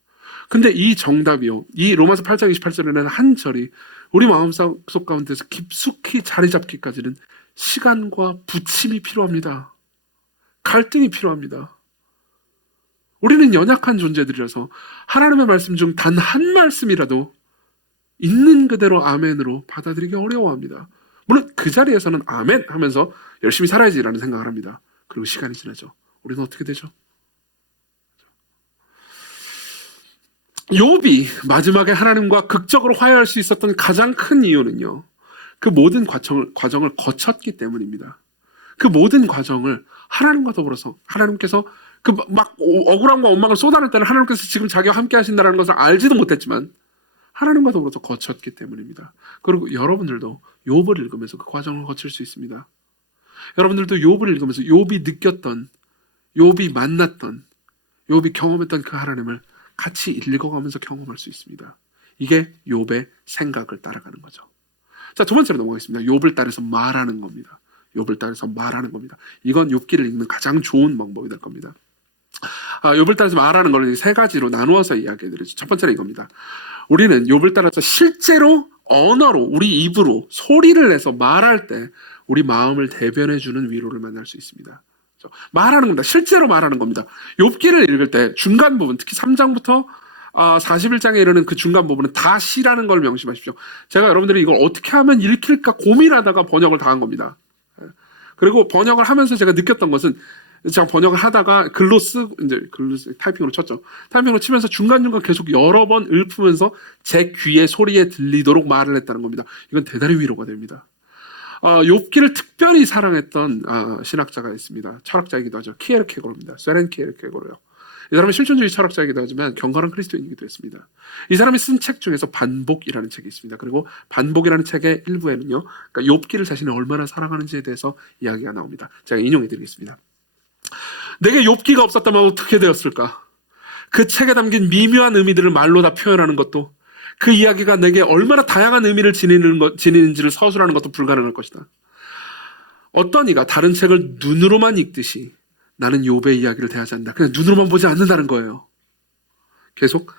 근데 이 정답이요. 이 로마서 8장 28절에는 한 절이 우리 마음속 가운데서 깊숙이 자리 잡기까지는 시간과 부침이 필요합니다. 갈등이 필요합니다. 우리는 연약한 존재들이라서 하나님의 말씀 중 단 한 말씀이라도 있는 그대로 아멘으로 받아들이기 어려워합니다. 물론 그 자리에서는 아멘 하면서 열심히 살아야지라는 생각을 합니다. 그리고 시간이 지나죠. 우리는 어떻게 되죠? 욥이 마지막에 하나님과 극적으로 화해할 수 있었던 가장 큰 이유는요. 그 모든 과정을 거쳤기 때문입니다. 그 모든 과정을 하나님과 더불어서 하나님께서 그 막 억울함과 원망을 쏟아낼 때는 하나님께서 지금 자기와 함께 하신다는 것을 알지도 못했지만 하나님과 더불어서 거쳤기 때문입니다. 그리고 여러분들도 욥을 읽으면서 그 과정을 거칠 수 있습니다. 여러분들도 욥을 읽으면서 욥이 느꼈던, 욥이 만났던, 욥이 경험했던 그 하나님을 같이 읽어가면서 경험할 수 있습니다. 이게 욥의 생각을 따라가는 거죠. 자, 두 번째로 넘어가겠습니다. 욥을 따라서 말하는 겁니다. 욥을 따라서 말하는 겁니다. 이건 욥기를 읽는 가장 좋은 방법이 될 겁니다. 욥을 따라서 말하는 걸 세 가지로 나누어서 이야기해드리죠. 첫 번째는 이겁니다. 우리는 욥을 따라서 실제로 언어로 우리 입으로 소리를 내서 말할 때 우리 마음을 대변해주는 위로를 만날 수 있습니다. 말하는 겁니다. 실제로 말하는 겁니다. 욥기를 읽을 때 중간 부분, 특히 3장부터 41장에 이르는 그 중간 부분은 다 시라는 걸 명심하십시오. 제가 여러분들이 이걸 어떻게 하면 읽힐까 고민하다가 번역을 다 한 겁니다. 그리고 번역을 하면서 제가 느꼈던 것은 제가 번역을 하다가 글로 타이핑으로 쳤죠. 타이핑으로 치면서 중간중간 계속 여러 번 읊으면서 제 귀에 소리에 들리도록 말을 했다는 겁니다. 이건 대단히 위로가 됩니다. 욥기를 특별히 사랑했던 신학자가 있습니다. 철학자이기도 하죠. 키에르케고르입니다. 쇠렌 키에르케고르요. 이 사람은 실존주의 철학자이기도 하지만 경건한 그리스도인이기도 했습니다. 이 사람이 쓴 책 중에서 반복이라는 책이 있습니다. 그리고 반복이라는 책의 일부에는요, 그러니까 욥기를 자신이 얼마나 사랑하는지에 대해서 이야기가 나옵니다. 제가 인용해드리겠습니다. 내게 욥기가 없었다면 어떻게 되었을까? 그 책에 담긴 미묘한 의미들을 말로 다 표현하는 것도, 그 이야기가 내게 얼마나 다양한 의미를 지니는지를 서술하는 것도 불가능할 것이다. 어떤 이가 다른 책을 눈으로만 읽듯이 나는 욥의 이야기를 대하지 않는다. 그냥 눈으로만 보지 않는다는 거예요. 계속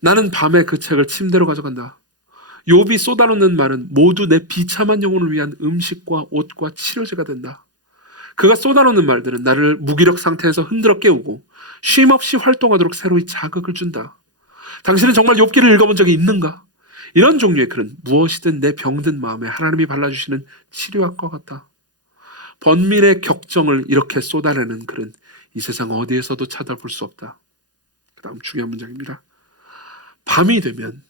나는 밤에 그 책을 침대로 가져간다. 욥이 쏟아놓는 말은 모두 내 비참한 영혼을 위한 음식과 옷과 치료제가 된다. 그가 쏟아놓는 말들은 나를 무기력 상태에서 흔들어 깨우고 쉼없이 활동하도록 새로이 자극을 준다. 당신은 정말 욥기를 읽어본 적이 있는가? 이런 종류의 글은 무엇이든 내 병든 마음에 하나님이 발라주시는 치료약과 같다. 번민의 격정을 이렇게 쏟아내는 글은 이 세상 어디에서도 찾아볼 수 없다. 그 다음 중요한 문장입니다. 밤이 되면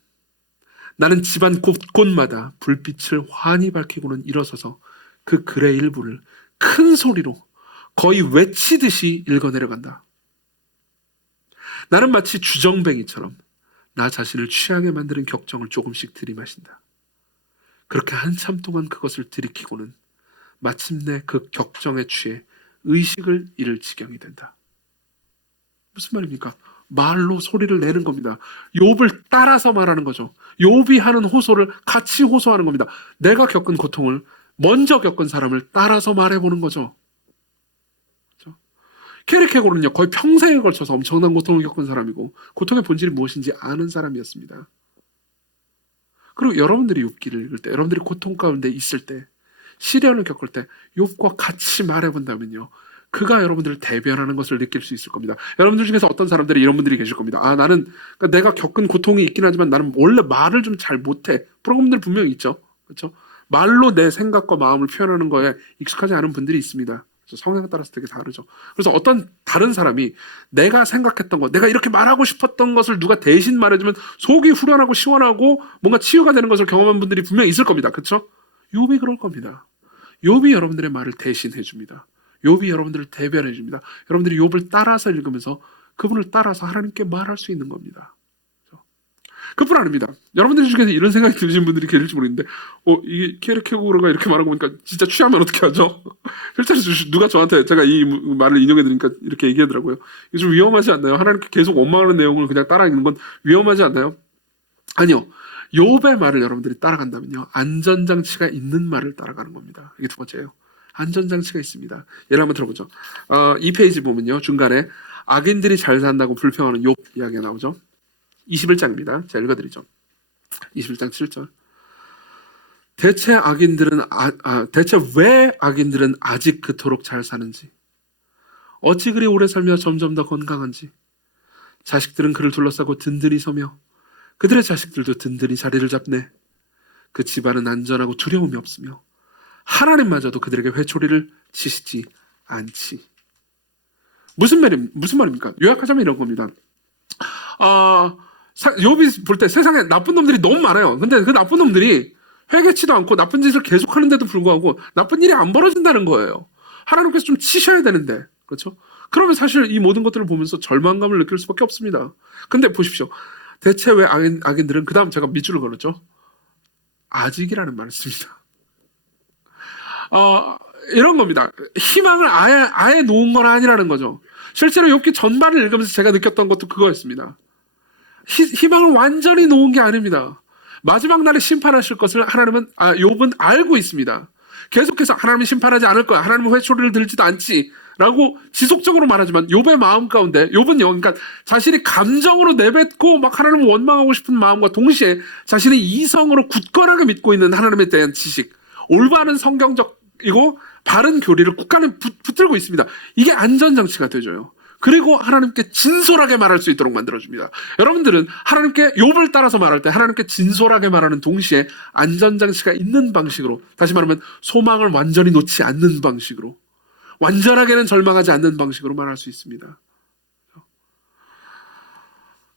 나는 집안 곳곳마다 불빛을 환히 밝히고는 일어서서 그 글의 일부를 큰 소리로 거의 외치듯이 읽어내려간다. 나는 마치 주정뱅이처럼 나 자신을 취하게 만드는 격정을 조금씩 들이마신다. 그렇게 한참 동안 그것을 들이키고는 마침내 그 격정에 취해 의식을 잃을 지경이 된다. 무슨 말입니까? 말로 소리를 내는 겁니다. 욥을 따라서 말하는 거죠. 욥이 하는 호소를 같이 호소하는 겁니다. 내가 겪은 고통을 먼저 겪은 사람을 따라서 말해보는 거죠. 그렇죠? 케르케고르는요, 거의 평생에 걸쳐서 엄청난 고통을 겪은 사람이고 고통의 본질이 무엇인지 아는 사람이었습니다. 그리고 여러분들이 욥기를 읽을 때, 여러분들이 고통 가운데 있을 때, 시련을 겪을 때 욥과 같이 말해본다면요, 그가 여러분들을 대변하는 것을 느낄 수 있을 겁니다. 여러분들 중에서 어떤 사람들이 이런 분들이 계실 겁니다. 나는, 그러니까 내가 겪은 고통이 있긴 하지만 나는 원래 말을 좀 잘 못해. 그런 분들 분명히 있죠. 그렇죠? 말로 내 생각과 마음을 표현하는 거에 익숙하지 않은 분들이 있습니다. 성향에 따라서 되게 다르죠. 그래서 어떤 다른 사람이 내가 생각했던 것, 내가 이렇게 말하고 싶었던 것을 누가 대신 말해주면 속이 후련하고 시원하고 뭔가 치유가 되는 것을 경험한 분들이 분명히 있을 겁니다. 그렇죠? 욥이 그럴 겁니다. 욥이 여러분들의 말을 대신해 줍니다. 욥이 여러분들을 대변해 줍니다. 여러분들이 욥을 따라서 읽으면서 그분을 따라서 하나님께 말할 수 있는 겁니다. 그뿐 아닙니다. 여러분들 중에서 이런 생각이 드시는 분들이 계실지 모르겠는데, 이게 케르케고르가 이렇게 말하고 보니까 진짜 취하면 어떻게 하죠? 실제로 누가 저한테 제가 이 말을 인용해 드리니까 이렇게 얘기하더라고요. 이게 좀 위험하지 않나요? 하나님께 계속 원망하는 내용을 그냥 따라 읽는 건 위험하지 않나요? 아니요. 욥의 말을 여러분들이 따라간다면요, 안전장치가 있는 말을 따라가는 겁니다. 이게 두 번째예요. 안전장치가 있습니다. 예를 한번 들어보죠. 이 페이지 보면요, 중간에 악인들이 잘 산다고 불평하는 욥 이야기가 나오죠. 21장입니다. 제가 읽어드리죠. 21장 7절. 대체 왜 악인들은 아직 그토록 잘 사는지, 어찌 그리 오래 살며 점점 더 건강한지, 자식들은 그를 둘러싸고 든든히 서며 그들의 자식들도 든든히 자리를 잡네. 그 집안은 안전하고 두려움이 없으며 하나님마저도 그들에게 회초리를 치시지 않지. 무슨 말입니까? 요약하자면 이런 겁니다. 욥이 볼 때 세상에 나쁜 놈들이 너무 많아요. 근데 그 나쁜 놈들이 회개치도 않고 나쁜 짓을 계속하는데도 불구하고 나쁜 일이 안 벌어진다는 거예요. 하나님께서 좀 치셔야 되는데, 그렇죠? 그러면 사실 이 모든 것들을 보면서 절망감을 느낄 수밖에 없습니다. 근데 보십시오. 대체 왜 악인들은, 그 다음 제가 밑줄을 걸었죠. 아직이라는 말을 씁니다. 이런 겁니다. 희망을 아예 놓은 건 아니라는 거죠. 실제로 욥기 전반을 읽으면서 제가 느꼈던 것도 그거였습니다. 희망을 완전히 놓은 게 아닙니다. 마지막 날에 심판하실 것을 하나님은, 욥은 알고 있습니다. 계속해서 하나님이 심판하지 않을 거야, 하나님은 회초리를 들지도 않지 라고 지속적으로 말하지만 욥의 마음 가운데, 욥은요, 그러니까 자신이 감정으로 내뱉고 막 하나님을 원망하고 싶은 마음과 동시에 자신의 이성으로 굳건하게 믿고 있는 하나님에 대한 지식, 올바른 성경적이고 바른 교리를 굳건히 붙들고 있습니다. 이게 안전장치가 되죠. 그리고 하나님께 진솔하게 말할 수 있도록 만들어줍니다. 여러분들은 하나님께 욥을 따라서 말할 때 하나님께 진솔하게 말하는 동시에 안전장치가 있는 방식으로, 다시 말하면 소망을 완전히 놓지 않는 방식으로, 완전하게는 절망하지 않는 방식으로 말할 수 있습니다.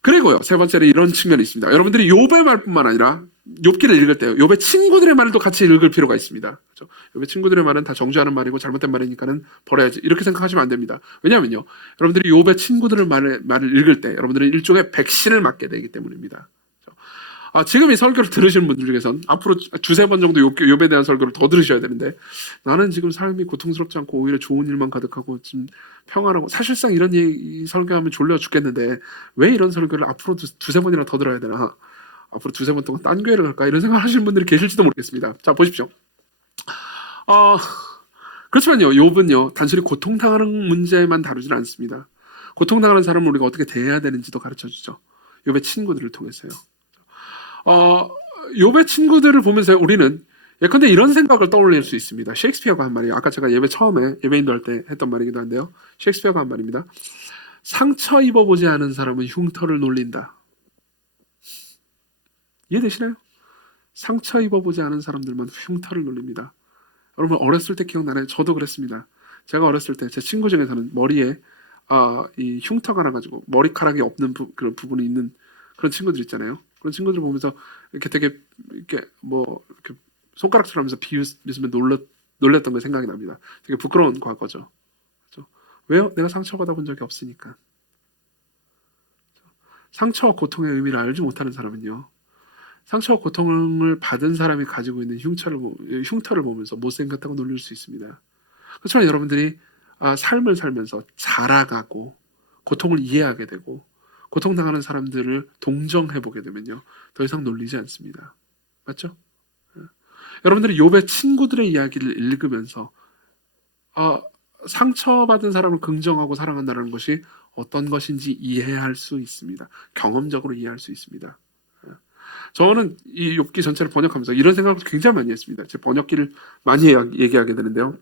그리고요, 세 번째로 이런 측면이 있습니다. 여러분들이 욥의 말뿐만 아니라 욥기를 읽을 때요, 욥의 친구들의 말도 같이 읽을 필요가 있습니다. 그렇죠? 욥의 친구들의 말은 다 정죄하는 말이고 잘못된 말이니까는 버려야지, 이렇게 생각하시면 안 됩니다. 왜냐하면요, 여러분들이 욥의 친구들의 말을 읽을 때 여러분들은 일종의 백신을 맞게 되기 때문입니다. 지금 이 설교를 들으시는 분들 중에선 앞으로 두세 번 정도 욥에 대한 설교를 더 들으셔야 되는데, 나는 지금 삶이 고통스럽지 않고 오히려 좋은 일만 가득하고 지금 평안하고, 사실상 이런 이 설교하면 졸려 죽겠는데 왜 이런 설교를 앞으로 두세 번이나 더 들어야 되나, 앞으로 두세 번 동안 딴 교회를 갈까, 이런 생각을 하시는 분들이 계실지도 모르겠습니다. 자, 보십시오. 그렇지만요, 욥은요 단순히 고통당하는 문제만 다루지는 않습니다. 고통당하는 사람을 우리가 어떻게 대해야 되는지도 가르쳐주죠. 욥의 친구들을 통해서요. 욥의 친구들을 보면서 우리는 예컨대 이런 생각을 떠올릴 수 있습니다. 셰익스피어가 한 말이에요. 아까 제가 예배 인도할 때 했던 말이기도 한데요, 셰익스피어가 한 말입니다. 상처 입어보지 않은 사람은 흉터를 놀린다. 이해되시나요? 상처 입어보지 않은 사람들만 흉터를 놀립니다. 여러분 어렸을 때 기억나나요? 저도 그랬습니다. 제가 어렸을 때 제 친구 중에서는 머리에 이 흉터가 나가지고 머리카락이 없는 그런 부분이 있는 그런 친구들 있잖아요. 그런 친구들 보면서 이렇게 되게 이렇게 손가락처럼 하면서 비웃으며 놀렸던 게 생각이 납니다. 되게 부끄러운 과거죠. 그렇죠? 왜요? 내가 상처받아 본 적이 없으니까. 상처와 고통의 의미를 알지 못하는 사람은요, 상처와 고통을 받은 사람이 가지고 있는 흉터를 보면서 못생겼다고 놀릴 수 있습니다. 그렇지만 여러분들이 삶을 살면서 자라가고 고통을 이해하게 되고 고통당하는 사람들을 동정해보게 되면요, 더 이상 놀리지 않습니다. 맞죠? 여러분들이 욥의 친구들의 이야기를 읽으면서 상처받은 사람을 긍정하고 사랑한다는 것이 어떤 것인지 이해할 수 있습니다. 경험적으로 이해할 수 있습니다. 저는 이 욥기 전체를 번역하면서 이런 생각을 굉장히 많이 했습니다. 제 번역기를 많이 얘기하게 되는데요.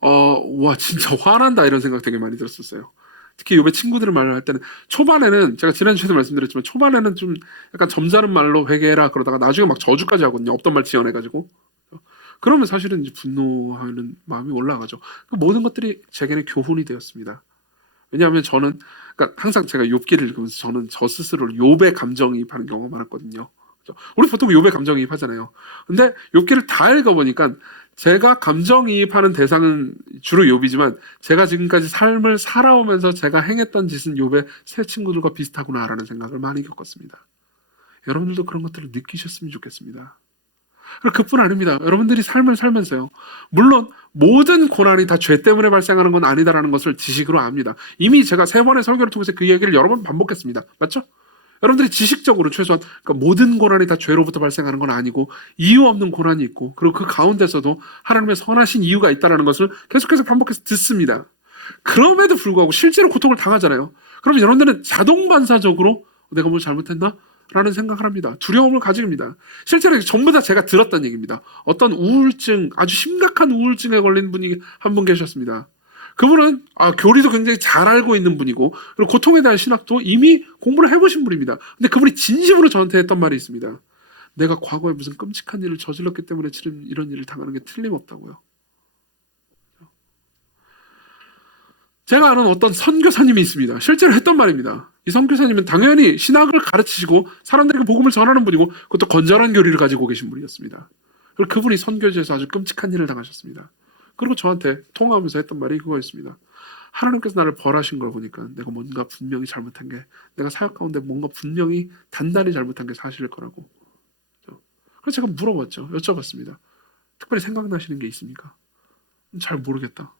와, 진짜 화난다 이런 생각 되게 많이 들었었어요. 특히 욥의 친구들을 말을 할 때는 초반에는 제가 지난주에도 말씀드렸지만 초반에는 좀 약간 점잖은 말로 회개해라 그러다가 나중에 막 저주까지 하거든요. 없던 말 지어내가지고. 그러면 사실은 이제 분노하는 마음이 올라가죠. 그 모든 것들이 제게는 교훈이 되었습니다. 왜냐하면 저는 그러니까 항상 제가 욥기를 읽으면서 저는 저 스스로를 욥의 감정이입하는 경우가 많았거든요. 우리 보통 욥의 감정이입하잖아요. 근데 욥기를 다 읽어보니까 제가 감정이입하는 대상은 주로 욥이지만 제가 지금까지 삶을 살아오면서 제가 행했던 짓은 욥의 새 친구들과 비슷하구나라는 생각을 많이 겪었습니다. 여러분들도 그런 것들을 느끼셨으면 좋겠습니다. 그리고 그뿐 아닙니다. 여러분들이 삶을 살면서요, 물론 모든 고난이 다 죄 때문에 발생하는 건 아니다라는 것을 지식으로 압니다. 이미 제가 3번의 설교를 통해서 그 얘기를 여러 번 반복했습니다. 맞죠? 여러분들이 지식적으로 최소한 그러니까 모든 고난이 다 죄로부터 발생하는 건 아니고 이유 없는 고난이 있고 그리고 그 가운데서도 하나님의 선하신 이유가 있다는 것을 계속해서 반복해서 듣습니다. 그럼에도 불구하고 실제로 고통을 당하잖아요. 그럼 여러분들은 자동 반사적으로 내가 뭘 잘못했나? 라는 생각을 합니다. 두려움을 가집니다. 실제로 전부 다 제가 들었던 얘기입니다. 어떤 우울증, 아주 심각한 우울증에 걸린 분이 한 분 계셨습니다. 그분은 교리도 굉장히 잘 알고 있는 분이고 그리고 고통에 대한 신학도 이미 공부를 해보신 분입니다. 근데 그분이 진심으로 저한테 했던 말이 있습니다. 내가 과거에 무슨 끔찍한 일을 저질렀기 때문에 지금 이런 일을 당하는 게 틀림없다고요. 제가 아는 어떤 선교사님이 있습니다. 실제로 했던 말입니다. 이 선교사님은 당연히 신학을 가르치시고 사람들에게 복음을 전하는 분이고 그것도 건전한 교리를 가지고 계신 분이었습니다. 그리고 그분이 선교지에서 아주 끔찍한 일을 당하셨습니다. 그리고 저한테 통화하면서 했던 말이 그거였습니다. 하나님께서 나를 벌하신 걸 보니까 내가 뭔가 분명히 잘못한 게 내가 사역 가운데 뭔가 분명히 단단히 잘못한 게 사실일 거라고. 그래서 제가 물어봤죠. 여쭤봤습니다. 특별히 생각나시는 게 있습니까? 잘 모르겠다.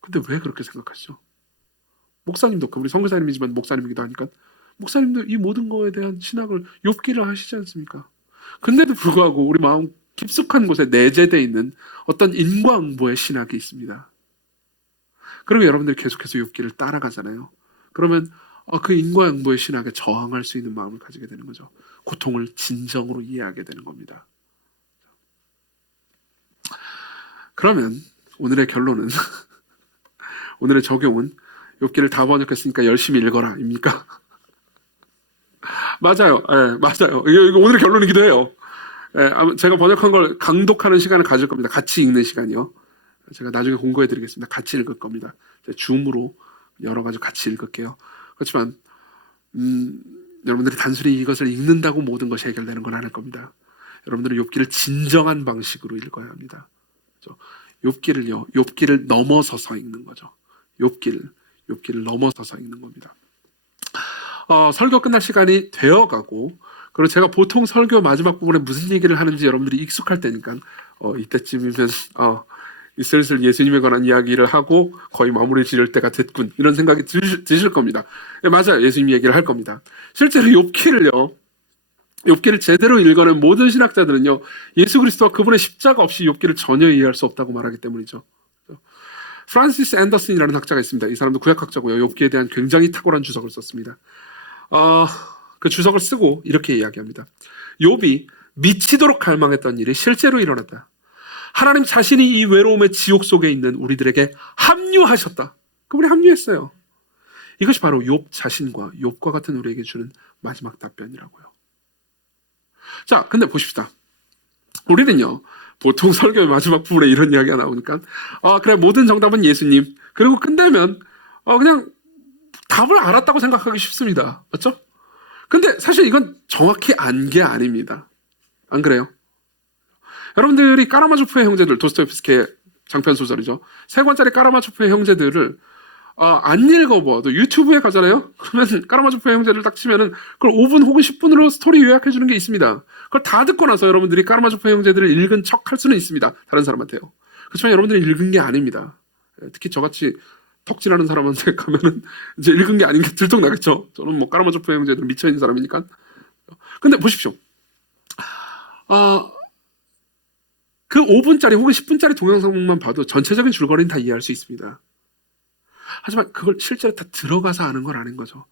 근데 왜 그렇게 생각하시죠? 목사님도 우리 선교사님이지만 목사님이기도 하니까 목사님도 이 모든 거에 대한 신학을 욥기를 하시지 않습니까? 근데도 불구하고 우리 마음 깊숙한 곳에 내재되어 있는 어떤 인과응보의 신학이 있습니다. 그러면 여러분들이 계속해서 욥기를 따라가잖아요. 그러면 그 인과응보의 신학에 저항할 수 있는 마음을 가지게 되는 거죠. 고통을 진정으로 이해하게 되는 겁니다. 그러면 오늘의 결론은 오늘의 적용은 욥기를 다 번역했으니까 열심히 읽어라 입니까? 맞아요. 네, 맞아요. 이거 오늘의 결론이기도 해요. 제가 번역한 걸 강독하는 시간을 가질 겁니다. 같이 읽는 시간이요. 제가 나중에 공고해 드리겠습니다. 같이 읽을 겁니다. 줌으로 여러 가지 같이 읽을게요. 그렇지만 여러분들이 단순히 이것을 읽는다고 모든 것이 해결되는 건 아닐 겁니다. 여러분들은 욥기를 진정한 방식으로 읽어야 합니다. 욥기를 넘어서서 읽는 거죠. 욥기를 넘어서서 읽는 겁니다. 설교 끝날 시간이 되어가고 그리고 제가 보통 설교 마지막 부분에 무슨 얘기를 하는지 여러분들이 익숙할 때니까 이때쯤이면 슬슬 예수님에 관한 이야기를 하고 거의 마무리 지을 때가 됐군 이런 생각이 드실 겁니다. 맞아요. 예수님 얘기를 할 겁니다. 실제로 욥기를 제대로 읽어낸 모든 신학자들은요, 예수 그리스도와 그분의 십자가 없이 욥기를 전혀 이해할 수 없다고 말하기 때문이죠. 프란시스 앤더슨이라는 학자가 있습니다. 이 사람도 구약학자고요. 욥기에 대한 굉장히 탁월한 주석을 썼습니다. 그 주석을 쓰고 이렇게 이야기합니다. 욥이 미치도록 갈망했던 일이 실제로 일어났다. 하나님 자신이 이 외로움의 지옥 속에 있는 우리들에게 합류하셨다. 그분이 합류했어요. 이것이 바로 욥 자신과 욥과 같은 우리에게 주는 마지막 답변이라고요. 자, 근데 보십시다. 우리는요, 보통 설교의 마지막 부분에 이런 이야기가 나오니까 그래, 모든 정답은 예수님. 그리고 끝내면 그냥 답을 알았다고 생각하기 쉽습니다. 맞죠? 근데 사실 이건 정확히 안 게 아닙니다. 안 그래요? 여러분들이 까라마조프의 형제들, 도스토옙스키의 장편 소설이죠. 3권짜리 까라마조프의 형제들을 안 읽어봐도 유튜브에 가잖아요. 그러면 까라마조프의 형제를 딱 치면은 그걸 5분 혹은 10분으로 스토리 요약해 주는 게 있습니다. 그걸 다 듣고 나서 여러분들이 까라마조프의 형제들을 읽은 척 할 수는 있습니다. 다른 사람한테요. 그렇지만 여러분들이 읽은 게 아닙니다. 특히 저같이 덕질하는 사람한테 가면은 이제 읽은 게 아닌 게 들통나겠죠. 저는 뭐 까라마조프 형제들 미쳐있는 사람이니까. 근데 보십시오. 아, 그 5분짜리 혹은 10분짜리 동영상만 봐도 전체적인 줄거리는 다 이해할 수 있습니다. 하지만 그걸 실제로 다 들어가서 아는 건 아닌 거죠.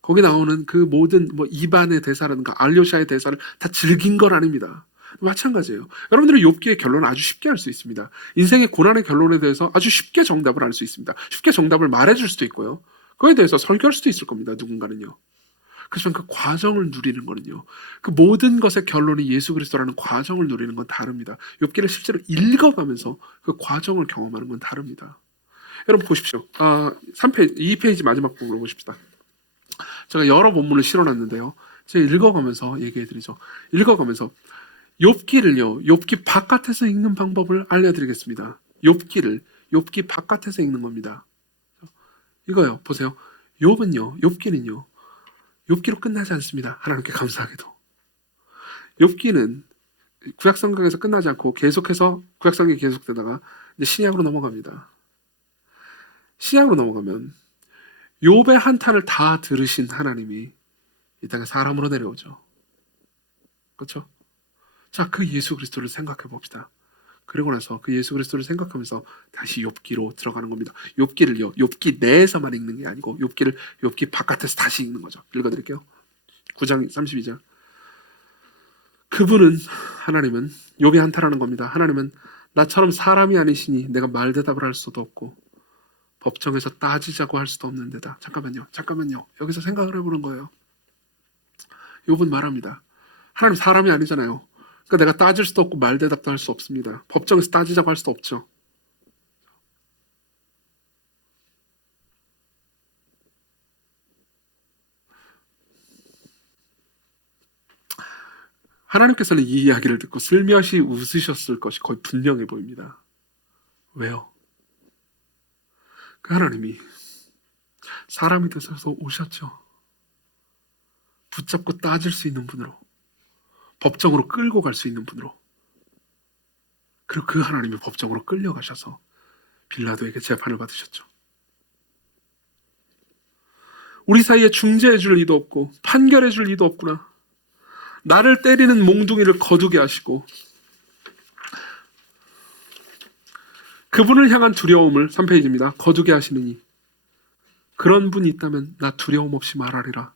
거기 나오는 그 모든 뭐 이반의 대사라든가 알료샤의 대사를 다 즐긴 건 아닙니다. 마찬가지예요. 여러분들은 욥기의 결론을 아주 쉽게 알 수 있습니다. 인생의 고난의 결론에 대해서 아주 쉽게 정답을 알 수 있습니다. 쉽게 정답을 말해줄 수도 있고요. 그거에 대해서 설교할 수도 있을 겁니다. 누군가는요. 그렇지만 그 과정을 누리는 거는요. 그 모든 것의 결론이 예수 그리스도라는 과정을 누리는 건 다릅니다. 욥기를 실제로 읽어가면서 그 과정을 경험하는 건 다릅니다. 여러분 보십시오. 3페이지, 2페이지 마지막 부분을 보십시다. 제가 여러 본문을 실어놨는데요. 제가 읽어가면서 얘기해드리죠. 읽어가면서 욥기를요. 욥기 바깥에서 읽는 방법을 알려드리겠습니다. 욥기 바깥에서 읽는 겁니다. 이거요. 보세요. 욥기는요. 욥기로 끝나지 않습니다. 하나님께 감사하게도. 욥기는 구약성경에서 끝나지 않고 계속해서 구약성경이 계속되다가 이제 신약으로 넘어갑니다. 신약으로 넘어가면 욥의 한탄을 다 들으신 하나님이 이 땅에 사람으로 내려오죠. 그렇죠? 자, 그 예수 그리스도를 생각해 봅시다. 그리고 나서 그 예수 그리스도를 생각하면서 다시 욥기로 들어가는 겁니다. 욥기를요, 욥기 내에서만 읽는 게 아니고 욥기 바깥에서 다시 읽는 거죠. 읽어드릴게요. 9장 32절. 그분은, 하나님은 욥이 한탄하는 겁니다. 하나님은 나처럼 사람이 아니시니 내가 말대답을 할 수도 없고 법정에서 따지자고 할 수도 없는 데다. 잠깐만요. 여기서 생각을 해보는 거예요. 욥은 말합니다. 하나님 사람이 아니잖아요. 그러니까 내가 따질 수도 없고 말대답도 할 수 없습니다. 법정에서 따지자고 할 수도 없죠. 하나님께서는 이 이야기를 듣고 슬며시 웃으셨을 것이 거의 분명해 보입니다. 왜요? 그 하나님이 사람이 되셔서 오셨죠. 붙잡고 따질 수 있는 분으로, 법정으로 끌고 갈 수 있는 분으로. 그리고 그 하나님이 법정으로 끌려가셔서 빌라도에게 재판을 받으셨죠. 우리 사이에 중재해 줄 리도 없고 판결해 줄 리도 없구나. 나를 때리는 몽둥이를 거두게 하시고 그분을 향한 두려움을 3페이지입니다. 거두게 하시느니 그런 분이 있다면 나 두려움 없이 말하리라.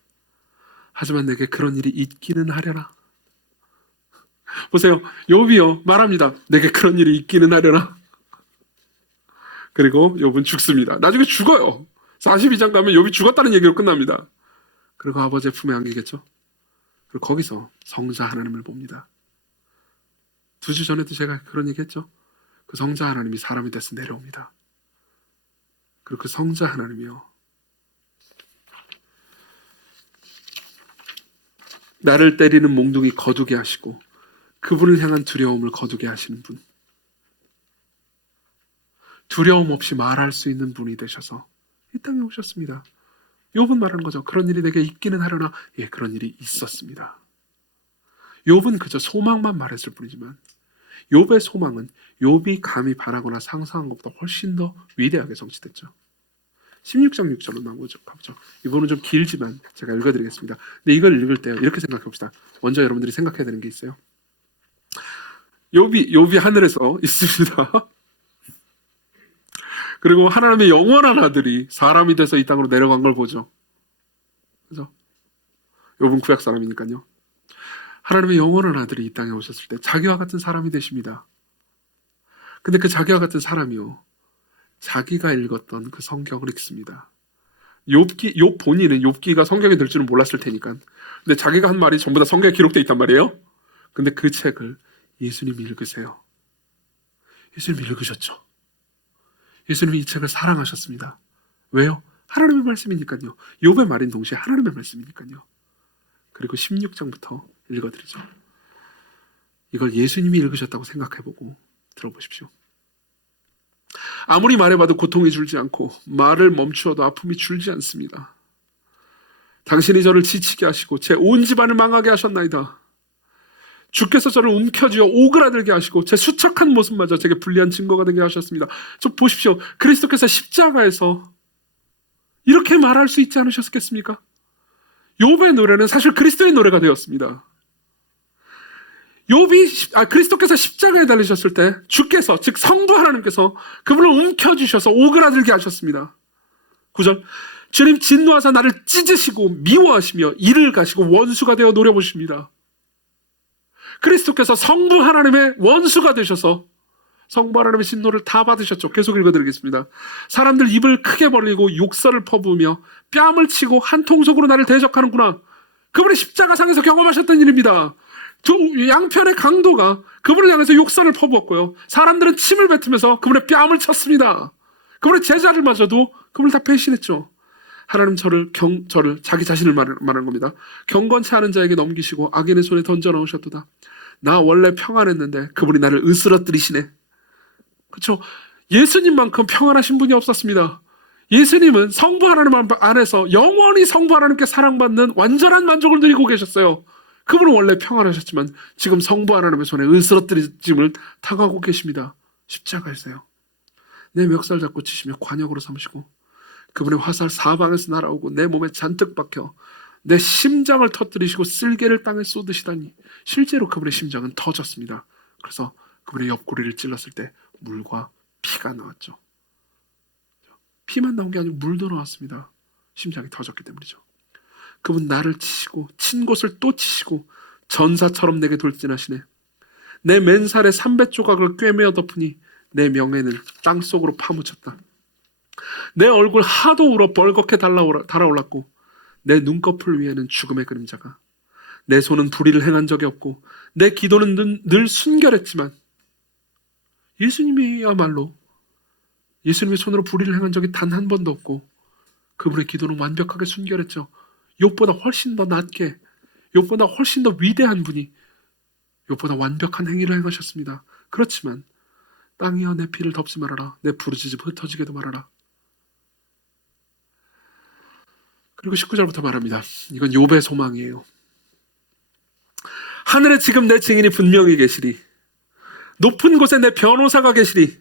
하지만 내게 그런 일이 있기는 하려나. 보세요. 욥이요 말합니다. 내게 그런 일이 있기는 하려나. 그리고 욥은 죽습니다. 나중에 죽어요. 42장 가면 욥이 죽었다는 얘기로 끝납니다. 그리고 아버지의 품에 안기겠죠. 그리고 거기서 성자 하나님을 봅니다. 2주 전에도 제가 그런 얘기 했죠. 그 성자 하나님이 사람이 돼서 내려옵니다. 그리고 그 성자 하나님이요, 나를 때리는 몽둥이 거두게 하시고 그분을 향한 두려움을 거두게 하시는 분, 두려움 없이 말할 수 있는 분이 되셔서 이 땅에 오셨습니다. 욥은 말하는 거죠. 그런 일이 내게 있기는 하려나. 예, 그런 일이 있었습니다. 욥은 그저 소망만 말했을 뿐이지만 욥의 소망은 욥이 감히 바라거나 상상한 것보다 훨씬 더 위대하게 성취됐죠. 16장 6절로 가보죠. 이 부분은 좀 길지만 제가 읽어드리겠습니다. 근데 이걸 읽을 때 이렇게 생각해 봅시다. 먼저 여러분들이 생각해야 되는 게 있어요. 욥이 하늘에서 있습니다. 그리고 하나님의 영원한 아들이 사람이 돼서 이 땅으로 내려간 걸 보죠. 그죠? 욥은 구약 사람이니까요. 하나님의 영원한 아들이 이 땅에 오셨을 때 자기와 같은 사람이 되십니다. 근데 그 자기와 같은 사람이요, 자기가 읽었던 그 성경을 읽습니다. 욥 본인은 욥기가 성경에 들 줄은 몰랐을 테니까. 근데 자기가 한 말이 전부 다 성경에 기록되어 있단 말이에요. 근데 그 책을 예수님이 읽으세요. 예수님이 읽으셨죠. 예수님이 이 책을 사랑하셨습니다. 왜요? 하나님의 말씀이니까요. 욥의 말인 동시에 하나님의 말씀이니까요. 그리고 16장부터 읽어드리죠. 이걸 예수님이 읽으셨다고 생각해보고 들어보십시오. 아무리 말해봐도 고통이 줄지 않고 말을 멈추어도 아픔이 줄지 않습니다. 당신이 저를 지치게 하시고 제 온 집안을 망하게 하셨나이다. 주께서 저를 움켜쥐어 오그라들게 하시고 제 수척한 모습마저 제게 불리한 증거가 되게 하셨습니다. 저 보십시오. 그리스도께서 십자가에서 이렇게 말할 수 있지 않으셨겠습니까? 욥의 노래는 사실 그리스도의 노래가 되었습니다. 그리스도께서 십자가에 달리셨을 때 주께서, 즉 성부 하나님께서 그분을 움켜쥐셔서 오그라들게 하셨습니다. 9절, 주님 진노하사 나를 찢으시고 미워하시며 이를 가시고 원수가 되어 노려보십니다. 그리스도께서 성부 하나님의 원수가 되셔서 성부 하나님의 진노를 다 받으셨죠. 계속 읽어드리겠습니다. 사람들 입을 크게 벌리고 욕설을 퍼부으며 뺨을 치고 한 통속으로 나를 대적하는구나. 그분이 십자가상에서 경험하셨던 일입니다. 두 양편의 강도가 그분을 향해서 욕설을 퍼부었고요. 사람들은 침을 뱉으면서 그분의 뺨을 쳤습니다. 그분의 제자들마저도 그분을 다 배신했죠. 하나님 저를 자기 자신을 말하는 겁니다. 경건치 않은 자에게 넘기시고 악인의 손에 던져 넣으셨도다. 나 원래 평안했는데 그분이 나를 으스러뜨리시네. 그렇죠? 예수님만큼 평안하신 분이 없었습니다. 예수님은 성부 하나님 안에서 영원히 성부 하나님께 사랑받는 완전한 만족을 누리고 계셨어요. 그분은 원래 평안하셨지만 지금 성부 하나님의 손에 으스러뜨림을 당하고 계십니다. 십자가에서요. 내 멱살 잡고 치시며 관역으로 삼으시고 그분의 화살 사방에서 날아오고 내 몸에 잔뜩 박혀 내 심장을 터뜨리시고 쓸개를 땅에 쏟으시다니. 실제로 그분의 심장은 터졌습니다. 그래서 그분의 옆구리를 찔렀을 때 물과 피가 나왔죠. 피만 나온 게 아니고 물도 나왔습니다. 심장이 터졌기 때문이죠. 그분 나를 치시고 친 곳을 또 치시고 전사처럼 내게 돌진하시네. 내 맨살에 300조각을 꿰매어 덮으니 내 명예는 땅속으로 파묻혔다. 내 얼굴 하도 울어 벌겋게 달아올랐고 내 눈꺼풀 위에는 죽음의 그림자가. 내 손은 불의를 행한 적이 없고 내 기도는 늘 순결했지만 예수님이야말로 예수님의 손으로 불의를 행한 적이 단 한 번도 없고 그분의 기도는 완벽하게 순결했죠. 욥보다 훨씬 더 낫게, 욥보다 훨씬 더 위대한 분이 욥보다 완벽한 행위를 행하셨습니다. 그렇지만 땅이여 내 피를 덮지 말아라. 내 부르짖음 흩어지게도 말아라. 그리고 19절부터 말합니다. 이건 욥의 소망이에요. 하늘에 지금 내 증인이 분명히 계시리. 높은 곳에 내 변호사가 계시리.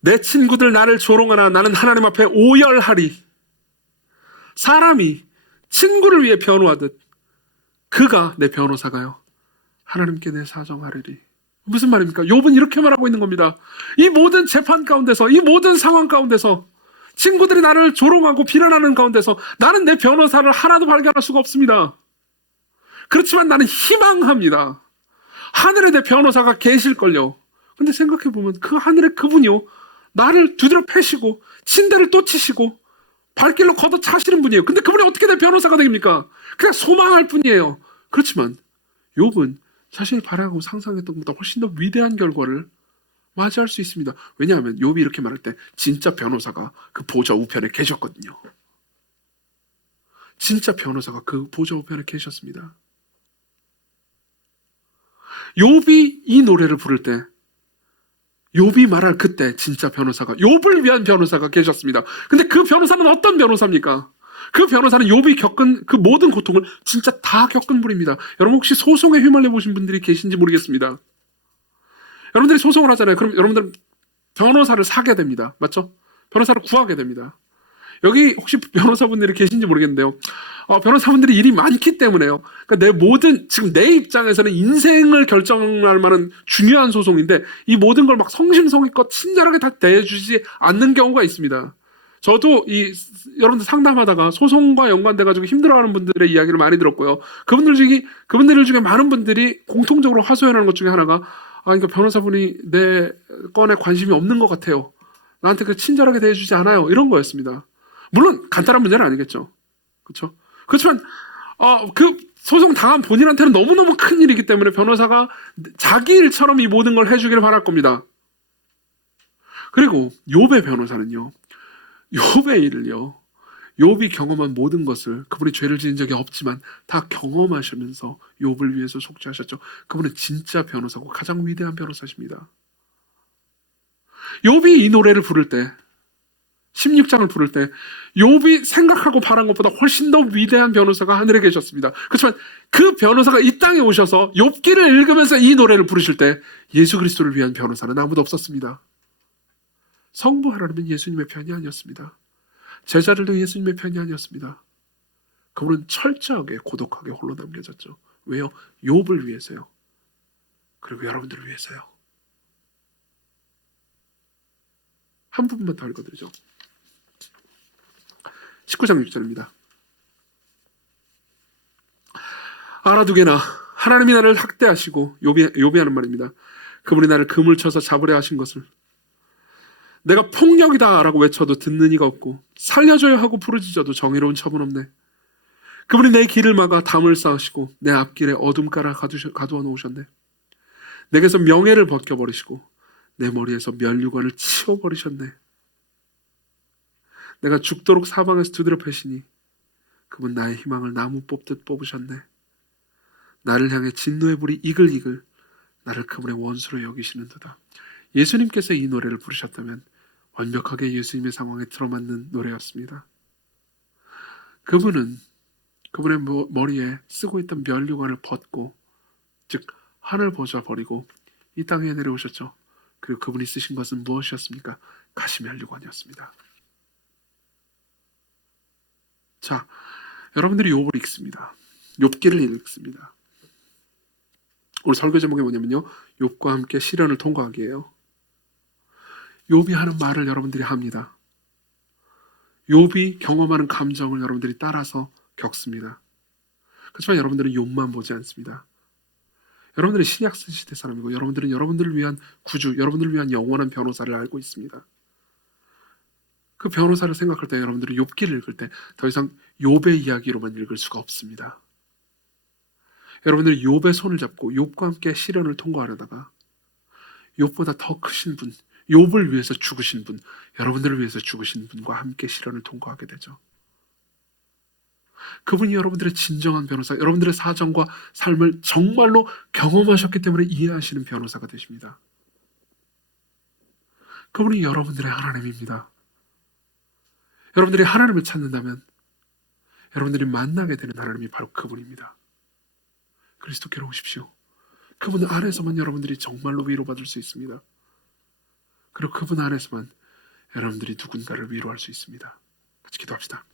내 친구들 나를 조롱하나 나는 하나님 앞에 오열하리. 사람이 친구를 위해 변호하듯 그가 내 변호사가요 하나님께 내 사정하리리. 무슨 말입니까? 욥은 이렇게 말하고 있는 겁니다. 이 모든 재판 가운데서, 이 모든 상황 가운데서, 친구들이 나를 조롱하고 비난하는 가운데서 나는 내 변호사를 하나도 발견할 수가 없습니다. 그렇지만 나는 희망합니다. 하늘에 내 변호사가 계실걸요. 근데 생각해보면 그 하늘에 그분이요, 나를 두드려 패시고 침대를 또 치시고 발길로 걷어 차시는 분이에요. 근데 그분이 어떻게 내 변호사가 됩니까? 그냥 소망할 뿐이에요. 그렇지만 욥은 자신이 바라고 상상했던 것보다 훨씬 더 위대한 결과를 맞이할 수 있습니다. 왜냐하면 욥이 이렇게 말할 때 진짜 변호사가 그 보좌 우편에 계셨거든요. 진짜 변호사가 그 보좌 우편에 계셨습니다. 욥이 이 노래를 부를 때 욥이 말할 그때 진짜 변호사가, 욥을 위한 변호사가 계셨습니다. 근데 그 변호사는 어떤 변호사입니까? 그 변호사는 욥이 겪은 그 모든 고통을 진짜 다 겪은 분입니다. 여러분 혹시 소송에 휘말려 보신 분들이 계신지 모르겠습니다. 여러분들이 소송을 하잖아요. 그럼 여러분들은 변호사를 사게 됩니다. 맞죠? 변호사를 구하게 됩니다. 여기 혹시 변호사분들이 계신지 모르겠는데요. 변호사분들이 일이 많기 때문에요. 그러니까 지금 내 입장에서는 인생을 결정할 만한 중요한 소송인데 이 모든 걸 막 성심성의껏 친절하게 다 대해주지 않는 경우가 있습니다. 저도 여러분들 상담하다가 소송과 연관돼가지고 힘들어하는 분들의 이야기를 많이 들었고요. 그분들 중에 많은 분들이 공통적으로 하소연하는 것 중에 하나가 그러니까 변호사분이 내 건에 관심이 없는 것 같아요. 나한테 그 친절하게 대해주지 않아요. 이런 거였습니다. 물론 간단한 문제는 아니겠죠. 그렇죠? 그렇지만 그 소송 당한 본인한테는 너무너무 큰 일이기 때문에 변호사가 자기 일처럼 이 모든 걸 해주기를 바랄 겁니다. 그리고 욥의 변호사는요, 욥의 일을요, 욥이 경험한 모든 것을, 그분이 죄를 지은 적이 없지만 다 경험하시면서 욥을 위해서 속죄하셨죠. 그분은 진짜 변호사고 가장 위대한 변호사십니다. 욥이 이 노래를 부를 때, 16장을 부를 때 욥이 생각하고 바란 것보다 훨씬 더 위대한 변호사가 하늘에 계셨습니다. 그렇지만 그 변호사가 이 땅에 오셔서 욥기를 읽으면서 이 노래를 부르실 때 예수 그리스도를 위한 변호사는 아무도 없었습니다. 성부 하나님은 예수님의 편이 아니었습니다. 제자들도 예수님의 편이 아니었습니다. 그분은 철저하게 고독하게 홀로 남겨졌죠. 왜요? 욥을 위해서요. 그리고 여러분들을 위해서요. 한 부분만 더 읽어드리죠. 19장 6절입니다. 알아두게나 하나님이 나를 학대하시고, 욥이 하는 말입니다. 그분이 나를 금을 쳐서 잡으려 하신 것을 내가 폭력이다 라고 외쳐도 듣는 이가 없고, 살려줘야 하고 부르짖어도 정의로운 처분 없네. 그분이 내 길을 막아 담을 쌓으시고 내 앞길에 어둠가라 가두어 놓으셨네. 내게서 명예를 벗겨버리시고 내 머리에서 면류관을 치워버리셨네. 내가 죽도록 사방에서 두드려 패시니 그분 나의 희망을 나무 뽑듯 뽑으셨네. 나를 향해 진노의 불이 이글이글 나를 그분의 원수로 여기시는도다. 예수님께서 이 노래를 부르셨다면 완벽하게 예수님의 상황에 들어맞는 노래였습니다. 그분은 그분의 머리에 쓰고 있던 면류관을 벗고, 즉 하늘 보좌 버리고 이 땅에 내려오셨죠. 그리고 그분이 쓰신 것은 무엇이었습니까? 가시면류관이었습니다. 자, 여러분들이 욥을 읽습니다. 욥기를 읽습니다. 오늘 설교 제목이 뭐냐면요, 욥과 함께 시련을 통과하기예요. 욥이 하는 말을 여러분들이 합니다. 욥이 경험하는 감정을 여러분들이 따라서 겪습니다. 그렇지만 여러분들은 욥만 보지 않습니다. 여러분들은 신약 시대 사람이고, 여러분들은 여러분들을 위한 구주, 여러분들을 위한 영원한 변호사를 알고 있습니다. 그 변호사를 생각할 때, 여러분들이 욥기를 읽을 때 더 이상 욥의 이야기로만 읽을 수가 없습니다. 여러분들이 욥의 손을 잡고 욥과 함께 시련을 통과하려다가 욥보다 더 크신 분, 욥을 위해서 죽으신 분, 여러분들을 위해서 죽으신 분과 함께 시련을 통과하게 되죠. 그분이 여러분들의 진정한 변호사, 여러분들의 사정과 삶을 정말로 경험하셨기 때문에 이해하시는 변호사가 되십니다. 그분이 여러분들의 하나님입니다. 여러분들이 하나님을 찾는다면 여러분들이 만나게 되는 하나님이 바로 그분입니다. 그리스도께로 오십시오. 그분 안에서만 여러분들이 정말로 위로받을 수 있습니다. 그리고 그분 안에서만 여러분들이 누군가를 위로할 수 있습니다. 같이 기도합시다.